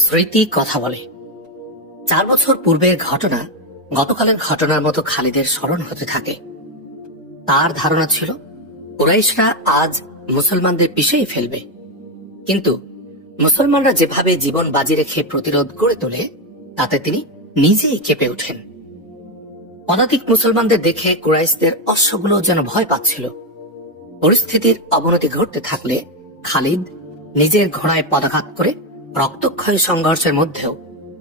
স্মৃতি কথা বলে। 4 বছর পূর্বের ঘটনা গতকালের ঘটনার মতো খালিদের স্মরণ হতে থাকে। তার ধারণা ছিল কুরাইশরা আজ মুসলমানদের পিষেই ফেলবে, কিন্তু মুসলমানরা যেভাবে জীবন বাজি রেখে প্রতিরোধ গড়ে তোলে তাতে তিনি নিজেই কেঁপে ওঠেন। পদাতিক মুসলমানদের দেখে কুরাইশদের অশ্বগুলো যেন ভয় পাচ্ছিল। পরিস্থিতির অবনতি ঘটতে থাকলে খালিদ নিজের ঘোড়ায় পদাঘাত করে রক্তক্ষয়ী সংঘর্ষের মধ্যেও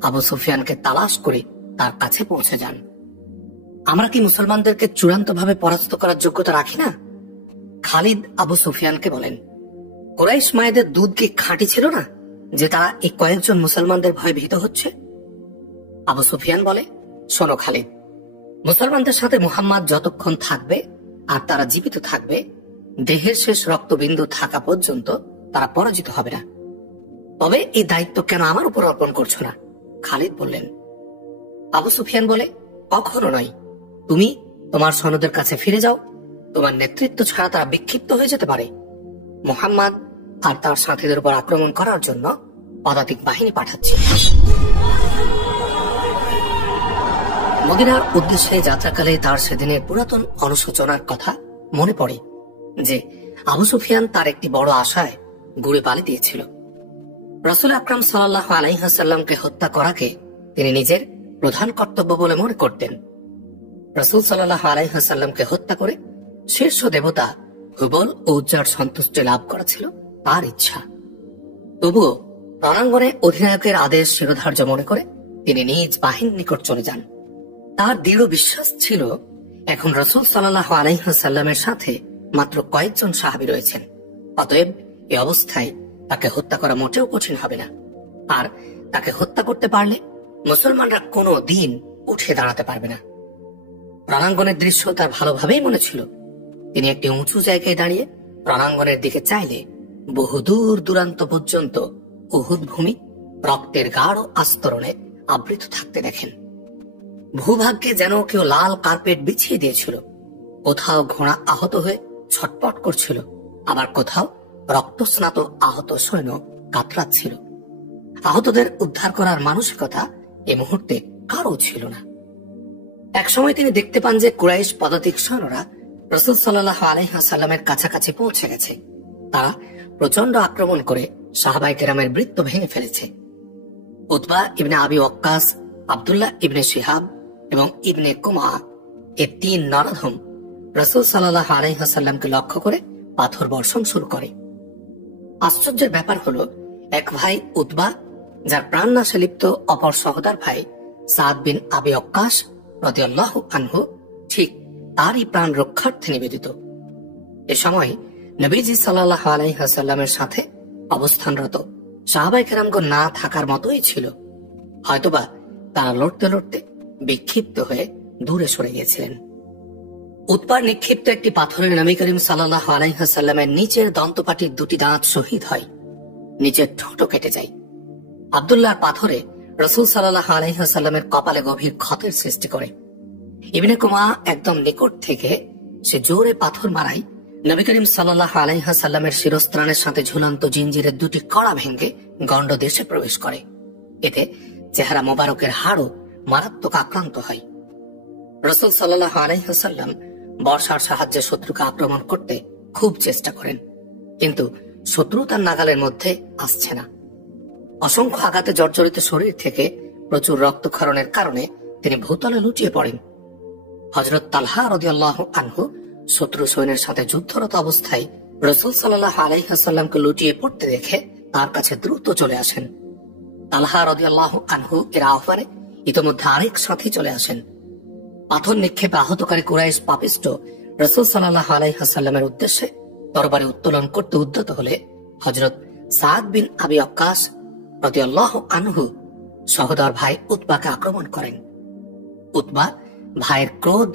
আবু সুফিয়ানকে তালাশ করে তার কাছে পৌঁছে যান। আমরা কি মুসলমানদেরকে চূড়ান্তভাবে পরাস্ত করার যোগ্যতা রাখি না? খালিদ আবু সুফিয়ানকে বলেন, কুরাইশ মায়েদের দুধ কি খাঁটি ছিল না যে তারা এই কয়েকজন মুসলমানদের ভয়ে ভীত হচ্ছে? আবু সুফিয়ান বলে, শোনো খালিদ, মুসলমানদের সাথে মুহাম্মদ যতক্ষণ থাকবে আর তারা জীবিত থাকবে, দেহের শেষ রক্তবিন্দু থাকা পর্যন্ত তারা পরাজিত হবে না। তবে এই দায়িত্ব কেন আমার উপর অর্পণ করছো না? খালিদ বললেন। আবু সুফিয়ান বলে, কখনো নয়। তুমি তোমার সৈন্যদের কাছে ফিরে যাও। তোমার নেতৃত্ব ছাড়া তারা বিক্ষিপ্ত হয়ে যেতে পারে। মুহাম্মদ আর তার সাথীদের উপর আক্রমণ করার জন্য পদাতিক বাহিনী পাঠাচ্ছি। মদিনার উদ্দেশ্যে যাত্রাকালে তার সেদিনের পুরাতন অনুশোচনার কথা মনে পড়ে যে আবু সুফিয়ান তার একটি বড় আশায় গুড়ে বালি দিয়েছিল। রাসূল আকরাম সাল্লাল্লাহু আলাইহি ওয়াসাল্লামকে হত্যা করাকে তিনি নিজের প্রধান কর্তব্য বলে মনে করতেন। রাসূল সাল্লাল্লাহু আলাইহি ওয়াসাল্লামকে হত্যা করে শীর্ষ দেবতা হুবল ও উজ্জার সন্তুষ্টি লাভ করা ছিল তার ইচ্ছা। তবুও রণাঙ্গনে অধিনায়কের আদেশ শিরোধার্য মনে করে তিনি নিজ বাহিনীর নিকট চলে যান। তার দৃঢ় বিশ্বাস ছিল এখন রাসূল সাল্লাল্লাহু আলাইহি ওয়াসাল্লামের সাথে মাত্র কয়েকজন সাহাবী রয়েছেন, অতএব এই অবস্থায় তাকে হত্যা করা মোটেও কঠিন হবে না। আর তাকে হত্যা করতে পারলে মুসলমানরা কোনো দিন উঠে দাঁড়াতে পারবে না। রণাঙ্গনের দৃশ্য তার ভালোভাবেই মনে ছিল। তিনি একটি উঁচু জায়গায় দাঁড়িয়ে রণাঙ্গনের দিকে চাইলে বহুদূর দূরান্ত পর্যন্ত উহুদ ভূমি রক্তের গাঢ় আস্তরণে আবৃত থাকতে দেখেন। ভূভাগ্যে যেন কেউ লাল কার্পেট বিছিয়ে দিয়েছিল। কোথাও ঘোড়া আহত হয়ে ছটপট করছিল, আবার কোথাও রক্তস্নাত আহত সৈন্য কাতরাচ্ছিল। আহতদের উদ্ধার করার মানসিকতা এ মুহূর্তে কারও ছিল না। একসময় তিনি দেখতে পান যে কুরাইশ পদাতিক সৈন্যরা রাসূল সাল্লাল্লাহু আলাইহি ওয়াসাল্লামের কাছাকাছি পৌঁছে গেছে। তারা প্রচন্ড আক্রমণ করে সাহাবায়ে কেরামের বৃত্ত ভেঙে ফেলেছে। উতবা ইবনে আবি ওয়াক্কাস, আব্দুল্লাহ ইবনে শিহাব এবং ইবনে কুমা এ 3 নরধম রাসূল সাল্লাল্লাহু আলাইহি ওয়াসাল্লামকে লক্ষ্য করে পাথর বর্ষণ শুরু করে। আশ্চর্যের ব্যাপার হলো, এক ভাই উতবা, যার প্রাণনাশে লিপ্ত অপর সহোদর ভাই সাদ বিন আবি ওয়াক্কাস রাদিয়াল্লাহু আনহু ঠিক তারই প্রাণ রক্ষার্থে নিবেদিত। এ সময় নবীজি সাল্লাল্লাহু আলাইহি ওয়াসাল্লামের সাথে অবস্থানরত সাহাবায়ে কেরামগণ না থাকার মতোই ছিল। হয়তোবা তারা লড়তে লড়তে বিক্ষিপ্ত হয়ে দূরে সরে গিয়েছিলেন। উৎপার নিক্ষিপ্ত একটি পাথরের নবী করিম সাল্লাল্লাহু আলাইহি ওয়াসাল্লামের নিচের দন্তপাটির 2টি দাঁত শহীদ হয়, নিচের ঠোঁটও কেটে যায়। আব্দুল্লাহর পাথরে রাসূল সাল্লাল্লাহু আলাইহি ওয়াসাল্লামের কপালে গভীর ক্ষতের সৃষ্টি করে। ইবনে কুমা একদম নিকট থেকে সে জোরে পাথর মারায় নবী করিম সাল্লাল্লাহু আলাইহি ওয়াসাল্লামের শিরস্ত্রাণের সাথে ঝুলন্ত জিঞ্জিরের 2টি কড়া ভেঙে গণ্ড দেশে প্রবেশ করে। এতে চেহারা মোবারকের হাড়ও মারাত্মক আক্রান্ত হয়। রাসূল সাল্লাল্লাহু আলাইহি ওয়াসাল্লাম বর্ষার সাহায্যে শত্রুকে আক্রমণ করতে খুব চেষ্টা করেন, কিন্তু শত্রু তার নাগালের মধ্যে আসছে না। অসংখ্য আঘাতে জর্জরিত শরীর থেকে প্রচুর রক্তক্ষরণের কারণে তিনি ভূতলে লুটিয়ে পড়েন। হযরত তালহা রাদিয়াল্লাহু আনহু শত্রু সৈন্যের সাথে যুদ্ধরত অবস্থায় রাসূল সাল্লাল্লাহু আলাইহি ওয়াসাল্লামকে লুটিয়ে পড়তে দেখে তার কাছে দ্রুত চলে আসেন। তালহা রাদিয়াল্লাহু আনহু এর আহ্বানে ইতোমধ্যে আরেক সাথী চলে আসেন। পাথর নিক্ষেপে আহতকারী কুরাইশ পাপিষ্ট রাসূল সাল্লাল্লাহু আলাইহি ওয়াসাল্লামের উদ্দেশ্যে তরবারি উত্তোলন করতে উদ্যত হলে হযরত সাদ বিন আবি ওয়াক্কাস রাদিয়াল্লাহু আনহু সহোদর ভাই উতবাকে আক্রমণ করেন। উতবা ভাইয়ের ক্রোধ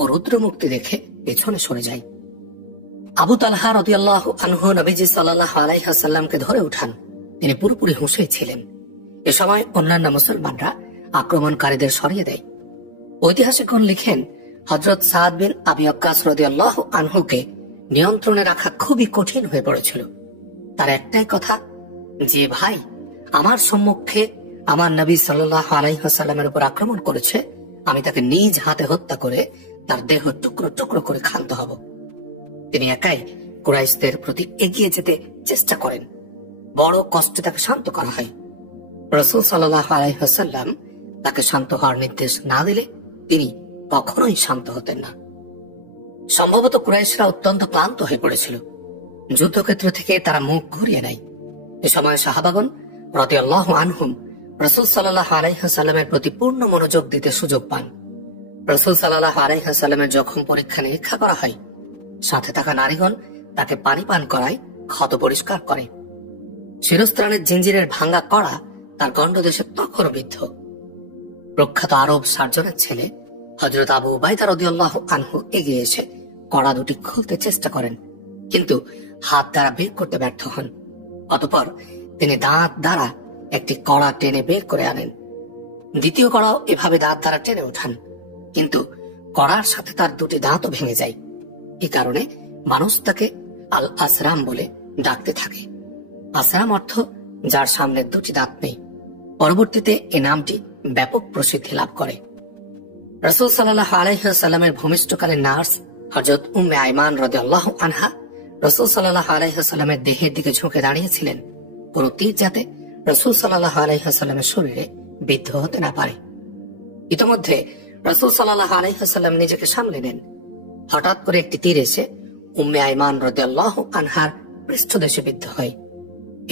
ও রুদ্রমুক্তি দেখে পেছনে সরে যায়। আবু তালহা রাদিয়াল্লাহু আনহু নবীজি সাল্লাল্লাহু আলাইহি ওয়াসাল্লামকে ধরে উঠান। তিনি পুরোপুরি হুঁশেই ছিলেন। এ সময় অন্যান্য মুসলমানরা আক্রমণকারীদের সরিয়ে দেয়। ঐতিহাসিকগণ লিখেন, হযরত সাদ বিন আবি ওয়াক্কাস রাদিয়াল্লাহু আনহুকে নিয়ন্ত্রণে রাখা খুবই কঠিন হয়ে পড়েছিল। তার একটাই কথা, যে ভাই আমার সম্মুখে আমার নবী সাল্লাল্লাহু আলাইহি ওয়াসাল্লামের উপর আক্রমণ করেছে, আমি তাকে নিজ হাতে হত্যা করে তার দেহ টুকরো টুকরো করে ক্ষান্ত হব। তিনি একাই কুরাইশদের প্রতি এগিয়ে যেতে চেষ্টা করেন। বড় কষ্টে তাকে শান্ত করা হয়। রাসূল সাল্লাল্লাহু আলাইহি ওয়াসাল্লাম তাকে শান্ত হওয়ার নির্দেশ না দিলে তিনি কখনোই শান্ত হতেন না। সম্ভবত কুরাইশরা অত্যন্ত ক্লান্ত হয়ে পড়েছিল। যুদ্ধক্ষেত্র থেকে তারা মুখ ঘুরিয়ে নেয়। এ সময় সাহাবাগণ রাদিয়াল্লাহু আনহুম রাসূল সাল্লাল্লাহু আলাইহি ওয়াসাল্লামের প্রতি পূর্ণ মনোযোগ দিতে সুযোগ পান। রাসূল সাল্লাল্লাহু আলাইহি ওয়াসাল্লামের যখন পরীক্ষা নিরীক্ষা করা হয়, সাথে থাকা নারীগণ তাকে পানি পান করায় ক্ষত পরিষ্কার করে। শিরস্ত্রাণের জিঞ্জিরের ভাঙ্গা কড়া তার গণ্ডদেশে তখনও বিদ্ধ। প্রখ্যাত আরব সার্জনের ছেলে হযরত আবু উবাইদা রাদিয়াল্লাহু আনহু এগিয়ে এসে কড়া দুটি খুলতে চেষ্টা করেন, কিন্তু হাত দ্বারা বের করতে ব্যর্থ হন। অতঃপর তিনি দাঁত দ্বারা একটি কড়া টেনে বের করে আনেন। দ্বিতীয় কড়াও এভাবে দাঁত দ্বারা টেনে ওঠান, কিন্তু কড়ার সাথে তার দুটি দাঁতও ভেঙে যায়। এই কারণে মানুষ তাকে আল আসরাম বলে ডাকতে থাকে। আসরাম অর্থ যার সামনে দুটি দাঁত নেই। পরবর্তীতে এ নামটি ব্যাপক প্রসিদ্ধি লাভ করে। রাসূল সাল্লাল্লাহু আলাইহি ওয়াসাল্লামের ভূমিষ্ঠকালীন নার্স হযরত উম্মে আইমান রাদিয়াল্লাহু আনহা রাসূল সাল্লাল্লাহু আলাইহি ওয়াসাল্লামের দেহের দিকে ঝুঁকে দাঁড়িয়েছিলেন, কোন তীর যাতে রাসূল সাল্লাল্লাহু আলাইহি ওয়াসাল্লামের শরীরে বিদ্ধ হতে না পারে। ইতিমধ্যে রাসূল সাল্লাল্লাহু আলাইহি ওয়াসাল্লাম নিজেকে সামলে নেন। হঠাৎ করে একটি তীর এসে উম্মে আইমান রাদিয়াল্লাহু আনহার পৃষ্ঠদেশে বিদ্ধ হয়।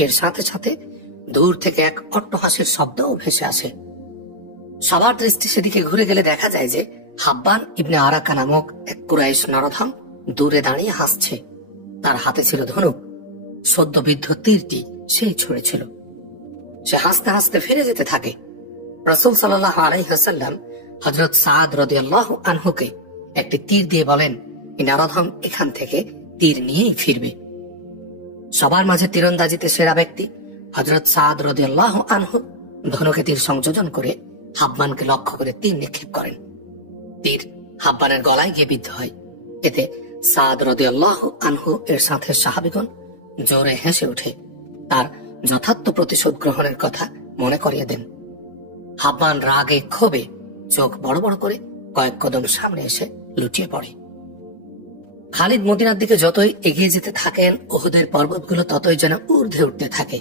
এর সাথে সাথে দূর থেকে এক অট্টহাসির শব্দও ভেসে আসে। সবার দৃষ্টি সেদিকে ঘুরে গেলে দেখা যায় যে হাব্বান ইবনে আরাকা নামক এক কুরাইশ নরধম দূরে দাঁড়িয়ে হাসছে। তার হাতে ছিল ধনুক। সদ্য বিদ্ধ তীরটি সেই ছুঁড়েছিল। সে হাসতে হাসতে ফিরে যেতে থাকে। রাসূল সাল্লাল্লাহু আলাইহি ওয়াসাল্লাম হযরত সাদ রাদিয়াল্লাহু আনহুকে একটি তীর দিয়ে বলেন, এই নরধম এখান থেকে তীর নিয়েই ফিরবে। সবার মাঝে তীরন্দাজিতে সেরা ব্যক্তি হযরত সাদ রাদিয়াল্লাহু আনহু ধনুকে তীর সংযোজন করে হাব্বানকে লক্ষ্য করে তীর নিক্ষেপ করেন। তীর হাব্বানের গলায় গিয়ে বিদ্ধ হয়। এতে সাদ রাদিয়াল্লাহু আনহু এর সাথে সাহাবীগণ জোরে হেসে উঠে তার যথার্থ প্রতিশোধ গ্রহণের কথা মনে করিয়ে দেন। হাব্বান রাগে ক্ষোভে চোখ বড় বড় করে কয়েক কদম সামনে এসে লুটিয়ে পড়ে। খালিদ মদিনার দিকে যতই এগিয়ে যেতে থাকেন, উহুদের পর্বতগুলো ততই যেন ঊর্ধ্বে উঠতে থাকে।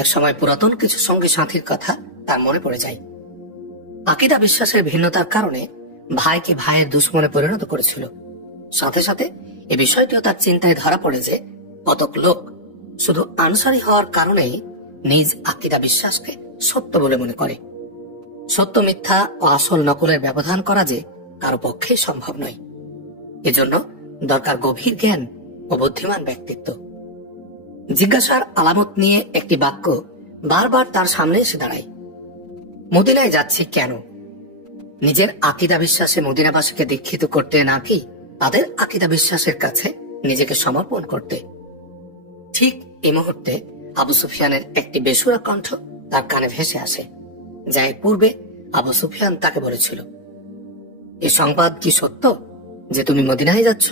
এক সময় পুরাতন কিছু সঙ্গী সাথীর কথা তার মনে পড়ে যায়। আকীদা বিশ্বাসের ভিন্নতার কারণে ভাইকে ভাইয়ের দুশমনে পরিণত করেছিল। সাথে সাথে এ বিষয়টিও তার চিন্তায় ধরা পড়ে যে কতক লোক শুধু আনসারী হওয়ার কারণেই নিজ আকীদা বিশ্বাসকে সত্য বলে মনে করে। সত্য মিথ্যা ও আসল নকলের ব্যবধান করা যে কারো পক্ষেই সম্ভব নয়। এজন্য দরকার গভীর জ্ঞান ও বুদ্ধিমান ব্যক্তিত্ব। জিজ্ঞাসার আলামত নিয়ে একটি বাক্য বারবার তার সামনে এসে দাঁড়ায়। মদিনায় যাচ্ছি কেন? নিজের আকীদা বিশ্বাসে মদিনাবাসীকে দীক্ষিত করতে, নাকি তাদের আকীদা বিশ্বাসের কাছে নিজেকে সমর্পণ করতে? ঠিক এই মুহূর্তে আবু সুফিয়ানের একটি বেসুরা কণ্ঠ তার কানে ভেসে আসে, যা এর পূর্বে আবু সুফিয়ান তাকে বলেছিল। এই সংবাদ কি সত্য যে তুমি মদিনায় যাচ্ছ?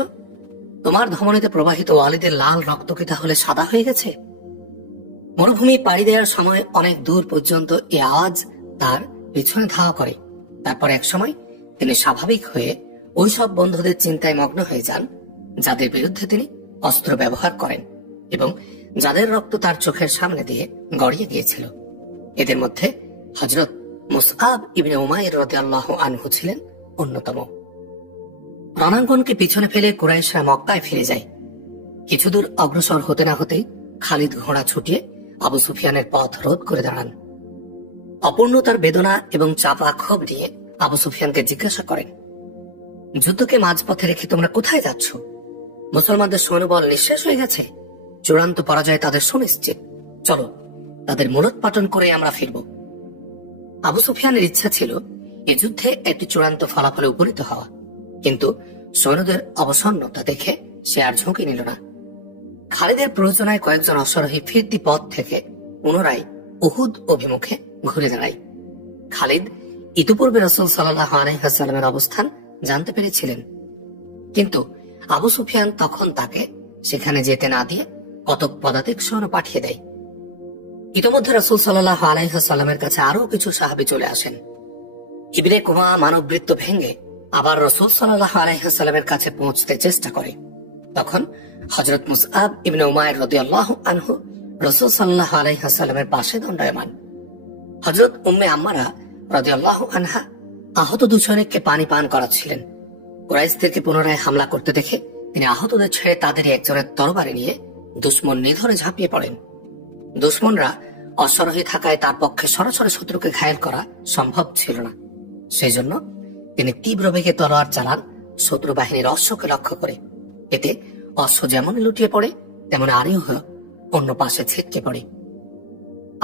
তোমার ধমনীতে প্রবাহিত ওয়ালিদের লাল রক্ত কি তাহলে সাদা হয়ে গেছে? মরুভূমি পাড়ি দেওয়ার সময় অনেক দূর পর্যন্ত এই আওয়াজ তার পিছনে ধাওয়া করে। তারপর এক সময় তিনি স্বাভাবিক হয়ে ওই সব বন্ধুদের চিন্তায় মগ্ন হয়ে যান যাদের বিরুদ্ধে তিনি অস্ত্র ব্যবহার করেন এবং যাদের রক্ত তার চোখের সামনে দিয়ে গড়িয়ে গিয়েছিল। এদের মধ্যে হযরত মুসআব ইবনে উমাইর রাদিয়াল্লাহু আনহু ছিলেন অন্যতম। রণাঙ্গনকে পিছনে ফেলে কুরাইশরা মক্কায় ফিরে যায়। কিছুদূর অগ্রসর হতে না হতেই খালিদ ঘোড়া ছুটিয়ে আবু সুফিয়ানের পথ রোধ করে দাঁড়ান। অপূর্ণতার বেদনা এবং চাপা ক্ষোভ নিয়ে আবু সুফিয়ানকে জিজ্ঞাসা করেন, যুদ্ধকে মাঝপথে রেখে তোমরা কোথায় যাচ্ছ? মুসলমানদের সৈন্যবল নিঃশেষ হয়ে গেছে, চূড়ান্ত পরাজয় তাদের সুনিশ্চিত। চলো, তাদের মূলোৎপাটন করে আমরা ফিরব। আবু সুফিয়ানের ইচ্ছা ছিল এ যুদ্ধে একটি চূড়ান্ত ফলাফলে উপনীত হওয়া, কিন্তু সৈন্যদের অবসন্নতা দেখে সে আর ঝুঁকি নিল না। খালিদের প্রয়োজনায় কয়েকজন অশ্বারোহী ফিরতি পথ থেকে পুনরায় উহুদ অভিমুখে ঘুরে দাঁড়ায়। খালিদ ইতিপূর্বে রাসূল সাল্লাল্লাহু আলাইহি ওয়াসাল্লামের অবস্থান জানতে পেরেছিলেন, কিন্তু আবু সুফিয়ান তখন তাকে সেখানে যেতে না দিয়ে কতক পদাতিক সৈন্য পাঠিয়ে দেয়। ইতোমধ্যে রাসূল সাল্লাল্লাহু আলাইহি ওয়াসাল্লামের কাছে আরো কিছু সাহাবী চলে আসেন। ইবনে কুমা মানববৃত্ত ভেঙে আবার রাসূল সাল্লাল্লাহু আলাইহি ওয়াসাল্লামের কাছে পৌঁছতে চেষ্টা করে। তখন হযরত মুসআব ইবনে উমাইর রাদিয়াল্লাহু আনহু রাসূল সাল্লাল্লাহু আলাইহি ওয়াসাল্লামের পাশে দণ্ডায়মান। হযরত উম্মে আম্মারা রাদিয়াল্লাহু আনহা আহত দুজনকে পানি পান করাচ্ছিলেন। কুরাইশদেরকে পুনরায় হামলা করতে দেখে তিনি আহতদের ছেড়ে তাদেরই একজনের তরবারি নিয়ে দুশমন নিধনে ঝাঁপিয়ে পড়েন। দুশমনরা অশ্বারোহী থাকায় তার পক্ষে সরাসরি শত্রুকে ঘায়েল করা সম্ভব ছিল না। সেই জন্য তিনি তীব্র বেগে তলোয়ার চালান শত্রু বাহিনীর অশ্বকে লক্ষ্য করে। এতে অশ্ব যেমন লুটিয়ে পড়ে তেমন আরোহী অন্য পাশে ছিটকে পড়ে।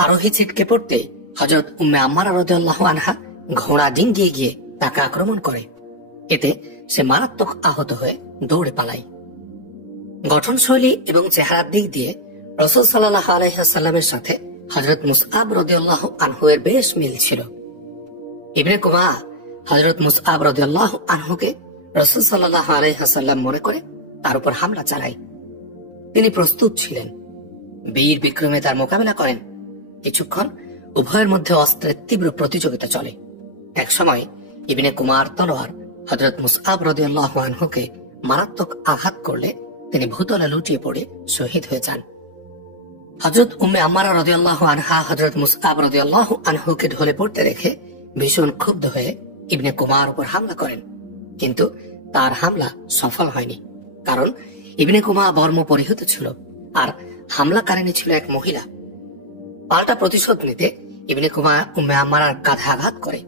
আরোহী ছিটকে পড়তে হযরত উম্মে আম্মারা রাদিয়াল্লাহু আনহা ঘোড়া ডিঙ্গিয়ে গিয়ে তাকে আক্রমণ করে। এতে সে মারাত্মক আহত হয়ে দৌড়ে পালায়। গঠনশৈলী এবং চেহারার দিক দিয়ে রাসূল সাল্লাল্লাহু আলাইহি ওয়াসাল্লামের সাথে হযরত মুসআব রাদিয়াল্লাহু আনহু এর বেশ মিল ছিল। ইবনে কুমা হযরত মুসআব রাদিয়াল্লাহু আনহুকে রাসূল সাল্লাল্লাহু আলাইহি ওয়াসাল্লাম মনে করে তার উপর হামলা চালায়। তিনি প্রস্তুত ছিলেন, বীর বিক্রমে তার মোকাবেলা করেন। কিছুক্ষণ উভয়ের মধ্যে অস্ত্রের তীব্র প্রতিযোগিতা চলে। একসময় ইবনে কুমার তলোয়ার হযরত মুসআব রাদিয়াল্লাহু আনহুকে মারাত্মক আঘাত করলে তিনি ভূতলে লুটিয়ে পড়ে শহীদ হয়ে যান। হযরত উম্মে আম্মারা রাদিয়াল্লাহু আনহা হযরত মুসআব রাদিয়াল্লাহু আনহুকে ঢলে পড়তে দেখে ভীষণ ক্ষুব্ধ হয়ে ইবনে কুমার উপর হামলা করেন। কিন্তু তার হামলা সফল হয়নি, কারণ ইবনে কুমা বর্ম পরিহিত ছিল আর হামলাকারিণী ছিল এক মহিলা। পাল্টা প্রতিশোধ নিতে ইবনে কুমা উম্মে আম্মারার কাঁধে আঘাত করে।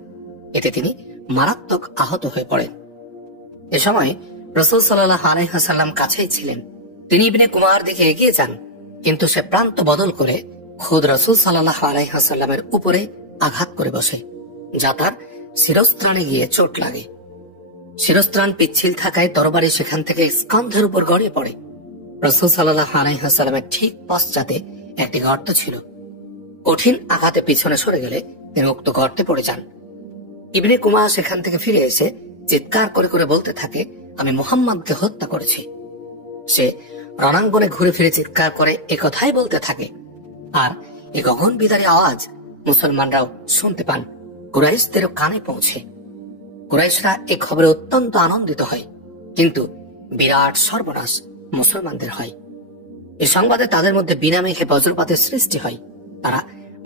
এতে তিনি মারাত্মক আহত হয়ে পড়েন। এ সময় রাসূল সাল্লাল্লাহু আলাইহি ওয়াসাল্লাম কাছেই ছিলেন। তিনি ইবনে কুমার দিকে এগিয়ে যান, কিন্তু সে প্রান্ত বদল করে খোদ রাসূল সাল্লাল্লাহু আলাইহি ওয়াসাল্লামের উপরে আঘাত করে বসে, যা তার শিরস্ত্রাণে গিয়ে চোট লাগে। শিরস্ত্রাণ পিচ্ছিল থাকায় তরবারি সেখান থেকে স্কন্ধের উপর গড়িয়ে পড়ে। রাসূল সাল্লাল্লাহু আলাইহি ওয়াসাল্লামের ঠিক পশ্চাতে একটি গর্ত ছিল। কঠিন আঘাতে পিছনে সরে গেলে তিনি উক্ত গর্তে পড়ে যান। ইবনে কুমা সেখান থেকে ফিরে এসে চিৎকার করে করে বলতে থাকে, আমি মুহাম্মদকে হত্যা করেছি। সে রণাঙ্গনে ঘুরে ফিরে চিৎকার করে একথাই বলতে থাকে। আর এই গগন বিদারী আওয়াজ মুসলমানরাও শুনতে পান, কুরাইশদেরও কানে পৌঁছে। কুরাইশরা এ খবরে অত্যন্ত আনন্দিত হয়, কিন্তু বিরাট সর্বনাশ মুসলমানদের হয়। এ সংবাদে তাদের মধ্যে বিনা মেঘে বজ্রপাতের সৃষ্টি হয়। তারা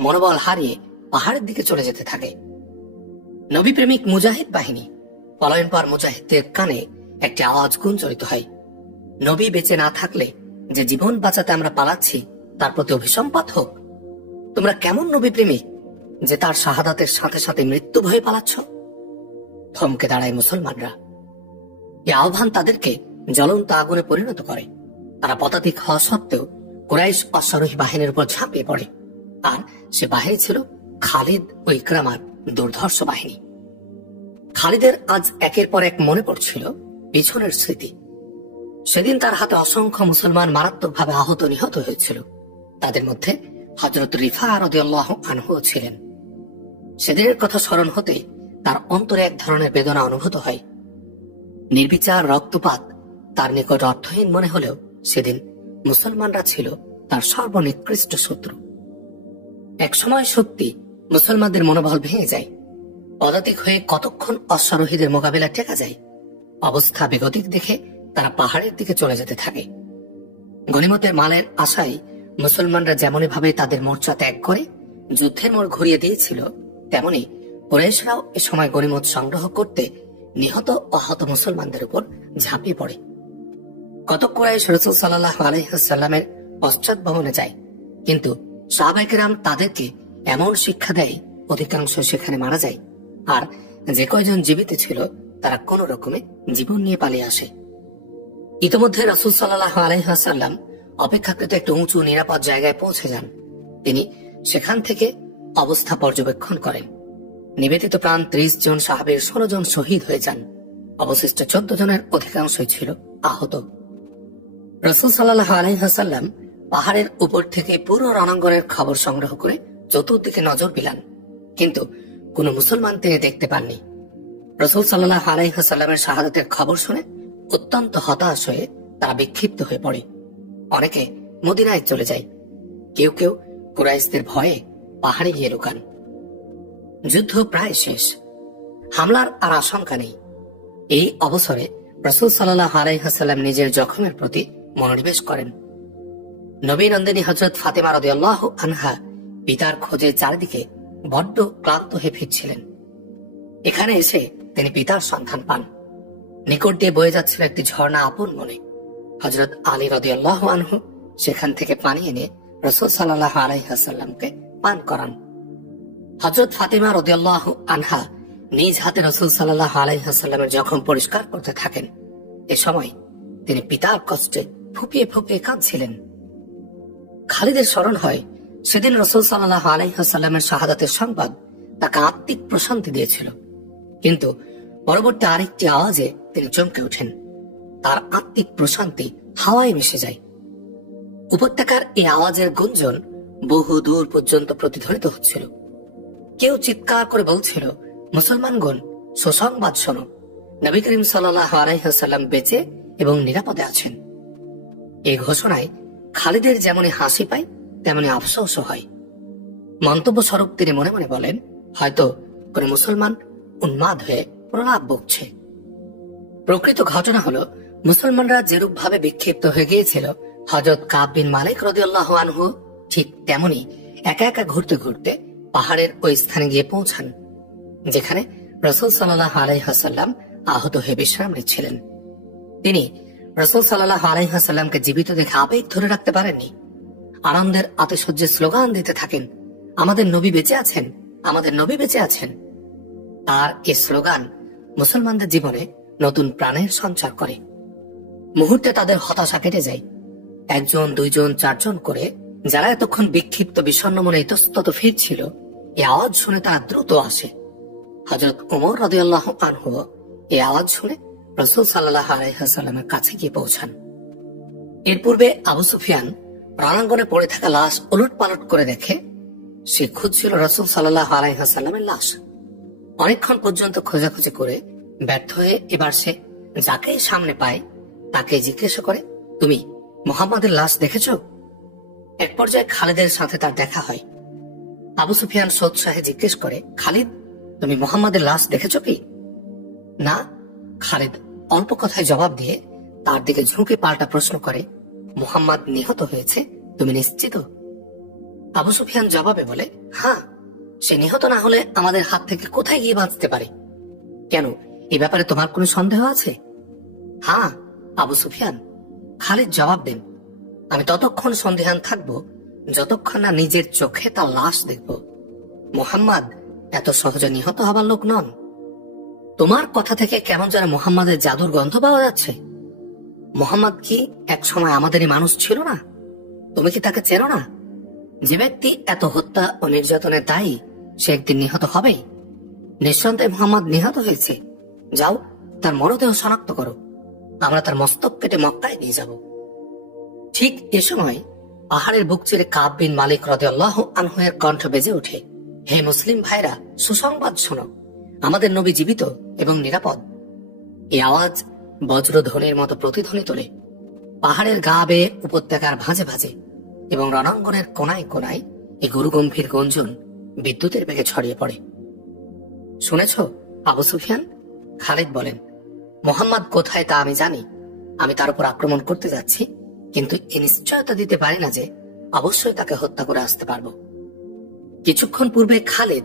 মনোবল হারিয়ে পাহাড়ের দিকে চলে যেতে থাকে। নবী প্রেমিক মুজাহিদ বাহিনী পলায়নপর মুজাহিদদের কানে একটি আওয়াজ গুঞ্জরিত হয়, নবী বেঁচে না থাকলে যে জীবন বাঁচাতে আমরা পালাচ্ছি তার প্রতি অভিসম্পাত হোক। তোমরা কেমন নবী প্রেমিক যে তার শাহাদাতের সাথে সাথে মৃত্যু ভয়ে পালাচ্ছ? থমকে দাঁড়ায় মুসলমানরা। এই আহ্বান তাদেরকে জ্বলন্ত আগুনে পরিণত করে। তারা পদাতিক হওয়া সত্ত্বেও কুরাইশ অশ্বারোহী বাহিনীর উপর ঝাঁপিয়ে পড়ে। আর সে বাহিনী ছিল খালিদ ও ইকরামার দুর্ধর্ষ বাহিনী। খালিদের আজ একের পর এক মনে পড়ছিল পিছনের স্মৃতি। সেদিন তার হাতে অসংখ্য মুসলমান মারাত্মকভাবে আহত নিহত হয়েছিল। তাদের মধ্যে হযরত রিফা রাদিয়াল্লাহু আনহু ছিলেন। সেদিনের কথা স্মরণ হতে তার অন্তরে এক ধরনের বেদনা অনুভূত হয়। নির্বিচার রক্তপাত তার নিকট অর্থহীন মনে হলেও সেদিন মুসলমানরা ছিল তার সর্বনিকৃষ্ট শত্রু। এক সময় সত্যি মুসলমানদের মনোবল ভেঙে যায়। পদাতিক হয়ে কতক্ষণ অশ্বারোহীদের মোকাবেলা টেকা যায়? অবস্থা বেগতিক দেখে তারা পাহাড়ের দিকে চলে যেতে থাকে। গনিমতের মালের আশায় মুসলমানরা যেমনই ভাবে তাদের মোর্চা ত্যাগ করে যুদ্ধের মোড় ঘুরিয়ে দিয়েছিল, তেমনি কুরাইশরাও এ সময় গনিমত সংগ্রহ করতে নিহত আহত মুসলমানদের উপর ঝাঁপিয়ে পড়ে। কত কুরাইশ রাসূল সাল্লাল্লাহু আলাইহি ওয়াসাল্লামের পশ্চাৎ ভবনে যায়, কিন্তু সাহাবায়ে কেরাম তাদেরকে এমন শিক্ষা দেয় অধিকাংশ সেখানে মারা যায়। আর যে কয়জন জীবিত ছিল তারা কোন রকমে জীবন নিয়ে পালিয়ে আসে। ইতিমধ্যে রাসূল সাল্লাল্লাহু আলাইহি ওয়াসাল্লাম অপেক্ষাকৃত একটু উঁচু নিরাপদ জায়গায় পৌঁছে যান। তিনি সেখান থেকে অবস্থা পর্যবেক্ষণ করেন। নিবেদিত প্রাণ ৩০ জন সাহাবীর ১৬ জন শহীদ হয়ে যান। অবশিষ্ট ১৪ জনের অধিকাংশই ছিল আহত। রাসূল সাল্লাল্লাহু আলাইহি ওয়াসাল্লাম পাহাড়ের উপর থেকে পুরো রণাঙ্গনের খবর সংগ্রহ করে চতুর্দিকে নজর বিলান, কিন্তু কোন মুসলমান তিনি দেখতে পাননি। রাসূল সাল্লাল্লাহু আলাইহি ওয়াসাল্লামের শাহাদাতের খবর শুনে অত্যন্ত হতাশ হয়ে তারা বিক্ষিপ্ত হয়ে পড়ে। অনেকে মদিনায় চলে যায়, কেউ কেউ কুরাইশদের ভয়ে পাহাড়ে গিয়ে লুকান। যুদ্ধ প্রায় শেষ, হামলার আর আশঙ্কা নেই। এই অবসরে রাসূল সাল্লাল্লাহু আলাইহি ওয়াসাল্লাম নিজের জখমের প্রতি মনোনিবেশ করেন। নবী নন্দিনী হযরত ফাতেমা রাদিয়াল্লাহু আনহা পিতার খোঁজে চারিদিকে বড্ড ক্লান্ত হয়ে ফিরছিলেন। এখানে এসে তিনি পিতার সন্ধান পান। নিকট দিয়ে বয়ে যাচ্ছিল একটি ঝর্ণা আপন মনে। হযরত আলী রাদিয়াল্লাহু আনহু সেখান থেকে পানি এনে রাসূল সাল্লাল্লাহু আলাইহি ওয়াসাল্লামকে পান করান। হযরত ফাতেমা রাদিয়াল্লাহু আনহা নিজ হাতে রাসূল সাল্লাল্লাহু আলাইহি ওয়াসাল্লামের জখম পরিষ্কার করতে থাকেন। এ সময় তিনি পিতার কষ্টে ফুঁপিয়ে ফুঁপিয়ে কাঁদছিলেন। খালিদের স্মরণ হয় সেদিন রাসূল সাল্লাল্লাহু আলাইহি ওয়াসাল্লামের শাহাদাতের সংবাদ তাকে আত্মিক প্রশান্তি দিয়েছিল, কিন্তু পরবর্তী আরেকটি আওয়াজে তিনি চমকে ওঠেন। তার আত্মিক প্রশান্তি হাওয়ায় মিশে যায়। উপত্যকার এই আওয়াজের গুঞ্জন বহু দূর পর্যন্ত প্রতিধ্বনিত হচ্ছিল। কেউ চিৎকার করে বলছিল, মুসলমানগণ, সুসংবাদ শোনো, নবী করিম সাল্লাল্লাহু আলাইহি ওয়াসাল্লাম বেঁচে এবং নিরাপদে আছেন। এই ঘোষণায় খালিদের যেমনি হাসি পায় তেমনি আফসোসও হয়। মন্তব্য স্বরূপ তিনি মনে মনে বলেন, হয়তো কোন মুসলমান উন্মাদ হয়ে প্রলাপ বকছে। প্রকৃত ঘটনা হলো, মুসলমানরা যেরূপ ভাবে বিক্ষিপ্ত হয়ে গিয়েছিল, হযরত কাব বিন মালিক রাদিয়াল্লাহু আনহু ঠিক তেমনি একা একা ঘুরতে ঘুরতে পাহাড়ের ওই স্থানে গিয়ে পৌঁছান, যেখানে রাসূল সাল্লাল্লাহু আলাইহি ওয়াসাল্লাম আহত হয়ে বিশ্রাম নিচ্ছিলেন। তিনি রাসূল সাল্লাল্লাহু আলাইহি ওয়াসাল্লামকে জীবিত দেখে আবেগ ধরে রাখতে পারেননি। আনন্দের আতিশয্যে স্লোগান দিতে থাকেন, আমাদের নবী বেঁচে আছেন, আমাদের নবী বেঁচে আছেন। তার এই স্লোগান মুসলমানদের জীবনে নতুন প্রাণের সঞ্চার করে। মুহূর্তে তাদের হতাশা কেটে যায়। একজন, দুইজন, চারজন করে যারা এতক্ষণ বিক্ষিপ্ত বিষণ্ণ মনে ইতস্তত ফিরছিল, এই আওয়াজ শুনে তারা দ্রুত আসে। হযরত ওমর রাদিয়াল্লাহু আনহু এই আওয়াজ শুনে রাসূল সাল্লাল্লাহু আলাইহি ওয়াসাল্লামের কাছে গিয়ে পৌঁছান। এর পূর্বে আবু সুফিয়ান রণাঙ্গনে পড়ে থাকা লাশ উলটপালট করে দেখে সে খুঁজছিল রাসূল সাল্লাল্লাহু আলাইহি ওয়াসাল্লামের লাশ। অনেকক্ষণ পর্যন্ত খোঁজাখুঁজি করে ব্যর্থ হয়ে এবার সে যাকে সামনে পায় তাকে জিজ্ঞাসা করে, তুমি মুহাম্মাদের লাশ দেখেছ? এক পর্যায়ে খালিদের সাথে তার দেখা হয়। আবু সুফিয়ান সোৎসাহে জিজ্ঞেস করে, খালিদ, তুমি মুহাম্মাদের লাশ দেখেছ কি? না। খালিদ অল্প কথায় জবাব দিয়ে তার দিকে ঝুঁকে পাল্টা প্রশ্ন করে, মুহাম্মাদ নিহত হয়েছে, তুমি নিশ্চিত? আবু সুফিয়ান জবাবে বলে, হ্যাঁ, সে নিহত না হলে আমাদের হাত থেকে কোথায় গিয়ে বাঁচতে পারে? কেন, এই ব্যাপারে তোমার কোনো সন্দেহ আছে? হ্যাঁ আবু সুফিয়ান, খালিদ জবাব দেন, আমি ততক্ষণ সন্দেহান থাকব যতক্ষণ না নিজের চোখে তার লাশ দেখব। মুহাম্মাদ এত সহজে নিহত হবার লোক নন। তোমার কথা থেকে কেমন যেন মুহাম্মাদের জাদুর গন্ধ পাওয়া যাচ্ছে। মুহাম্মাদ কি এক সময় আমাদেরই মানুষ ছিল না? তুমি কি তাকে চেনো না? যে ব্যক্তি এত হত্যা ও নির্যাতনের দায়ী, সে একদিন নিহত হবেই। নিঃসন্দেহে মুহাম্মাদ নিহত হয়েছে। যাও, তার মরদেহ শনাক্ত করো, আমরা তার মস্তক কেটে মক্কায় নিয়ে যাব। ঠিক এ সময় পাহাড়ের বুক চিরে কাব বিন মালিক রাদিয়াল্লাহু আনহু এর কণ্ঠ বেজে ওঠে, হে মুসলিম ভাইরা, সুসংবাদ শোনো, আমাদের নবী জীবিত এবং নিরাপদ। এই আওয়াজ বজ্রধ্বনির মতো প্রতিধ্বনি তোলে। পাহাড়ের গা বেয়ে উপত্যকার ভাঁজে ভাঁজে এবং রণাঙ্গনের কোনায় কোনায় এই গুরুগম্ভীর গঞ্জন বিদ্যুতের বেগে ছড়িয়ে পড়ে। শুনেছ আবু সুফিয়ান? খালিদ বলেন, মুহাম্মাদ কোথায় তা আমি জানি। আমি তার উপর আক্রমণ করতে যাচ্ছি, কিন্তু এই নিশ্চয়তা দিতে পারি না যে অবশ্যই তাকে হত্যা করে আসতে পারব। কিছুক্ষণ পূর্বে খালিদ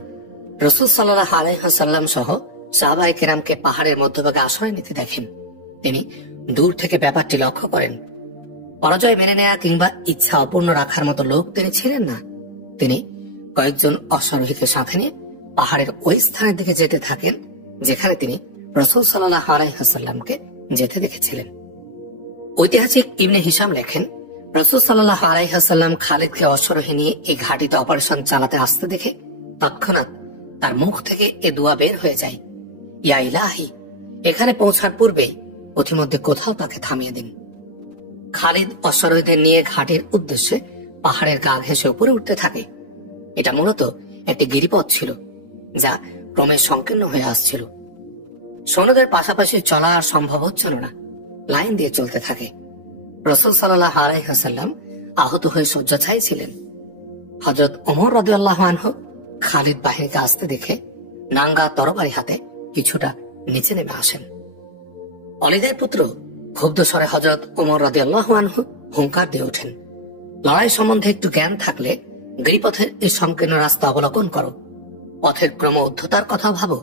রাসূল সাল্লাল্লাহু আলাইহি ওয়াসাল্লাম সহ সাহাবায়ে কেরামকে পাহাড়ের মধ্যভাগে আশ্রয় নিতে দেখেন। তিনি দূর থেকে ব্যাপারটি লক্ষ্য করেন। পরাজয় মেনে নেয়া কিংবা ইচ্ছা অপূর্ণ রাখার মতো লোক তিনি ছিলেন না। তিনি কয়েকজন অশ্বারোহীকে সাথে নিয়ে পাহাড়ের ওই স্থানের দিকে যেতে থাকেন যেখানে তিনি রাসূল সাল্লাল্লাহু আলাইহি ওয়াসাল্লামকে যেতে দেখেছিলেন। ঐতিহাসিক ইবনে হিশাম লেখেন, রাসূল সাল্লাল্লাহু আলাইহি ওয়াসাল্লাম খালিদকে অশ্বারোহী নিয়ে এই ঘাটিতে অপারেশন চালাতে আসতে দেখে তৎক্ষণাৎ তার মুখ থেকে এ দোয়া বের হয়ে যায়, ইয়া ইলাহি, এখানে পৌঁছার পূর্বেই পথিমধ্যে কোথাও তাকে থামিয়ে দিন। খালিদ অশ্বারোহীদের নিয়ে ঘাটির উদ্দেশ্যে পাহাড়ের গা ঘেঁষে উপরে উঠতে থাকে। এটা মূলত একটি গিরিপথ ছিল যা ক্রমে সংকীর্ণ হয়ে আসছিল। সৈন্যদের পাশাপাশি চলা আর সম্ভব হচ্ছিল না, লাইন দিয়ে চলতে থাকে। রাসূল সাল্লাল্লাহু আলাইহি ওয়াসাল্লাম আহত হয়ে শয্যাশায়ী ছিলেন। হযরত ওমর রাদিয়াল্লাহু আনহু খালিদ বাহিনীকে আসতে দেখে নাঙ্গা তরবারি হাতে কিছুটা নিচে নেমে আসেন। অলিদের পুত্র ক্ষুব্ধ স্বরে হযরত ওমর রাদিয়াল্লাহু আনহু হুঙ্কার দিয়ে ওঠেন, লড়াই সম্বন্ধে একটু জ্ঞান থাকলে গিরিপথের এই সংকীর্ণ রাস্তা অবলোকন করো, পথের ক্রম উদ্ধতার কথা ভাবো।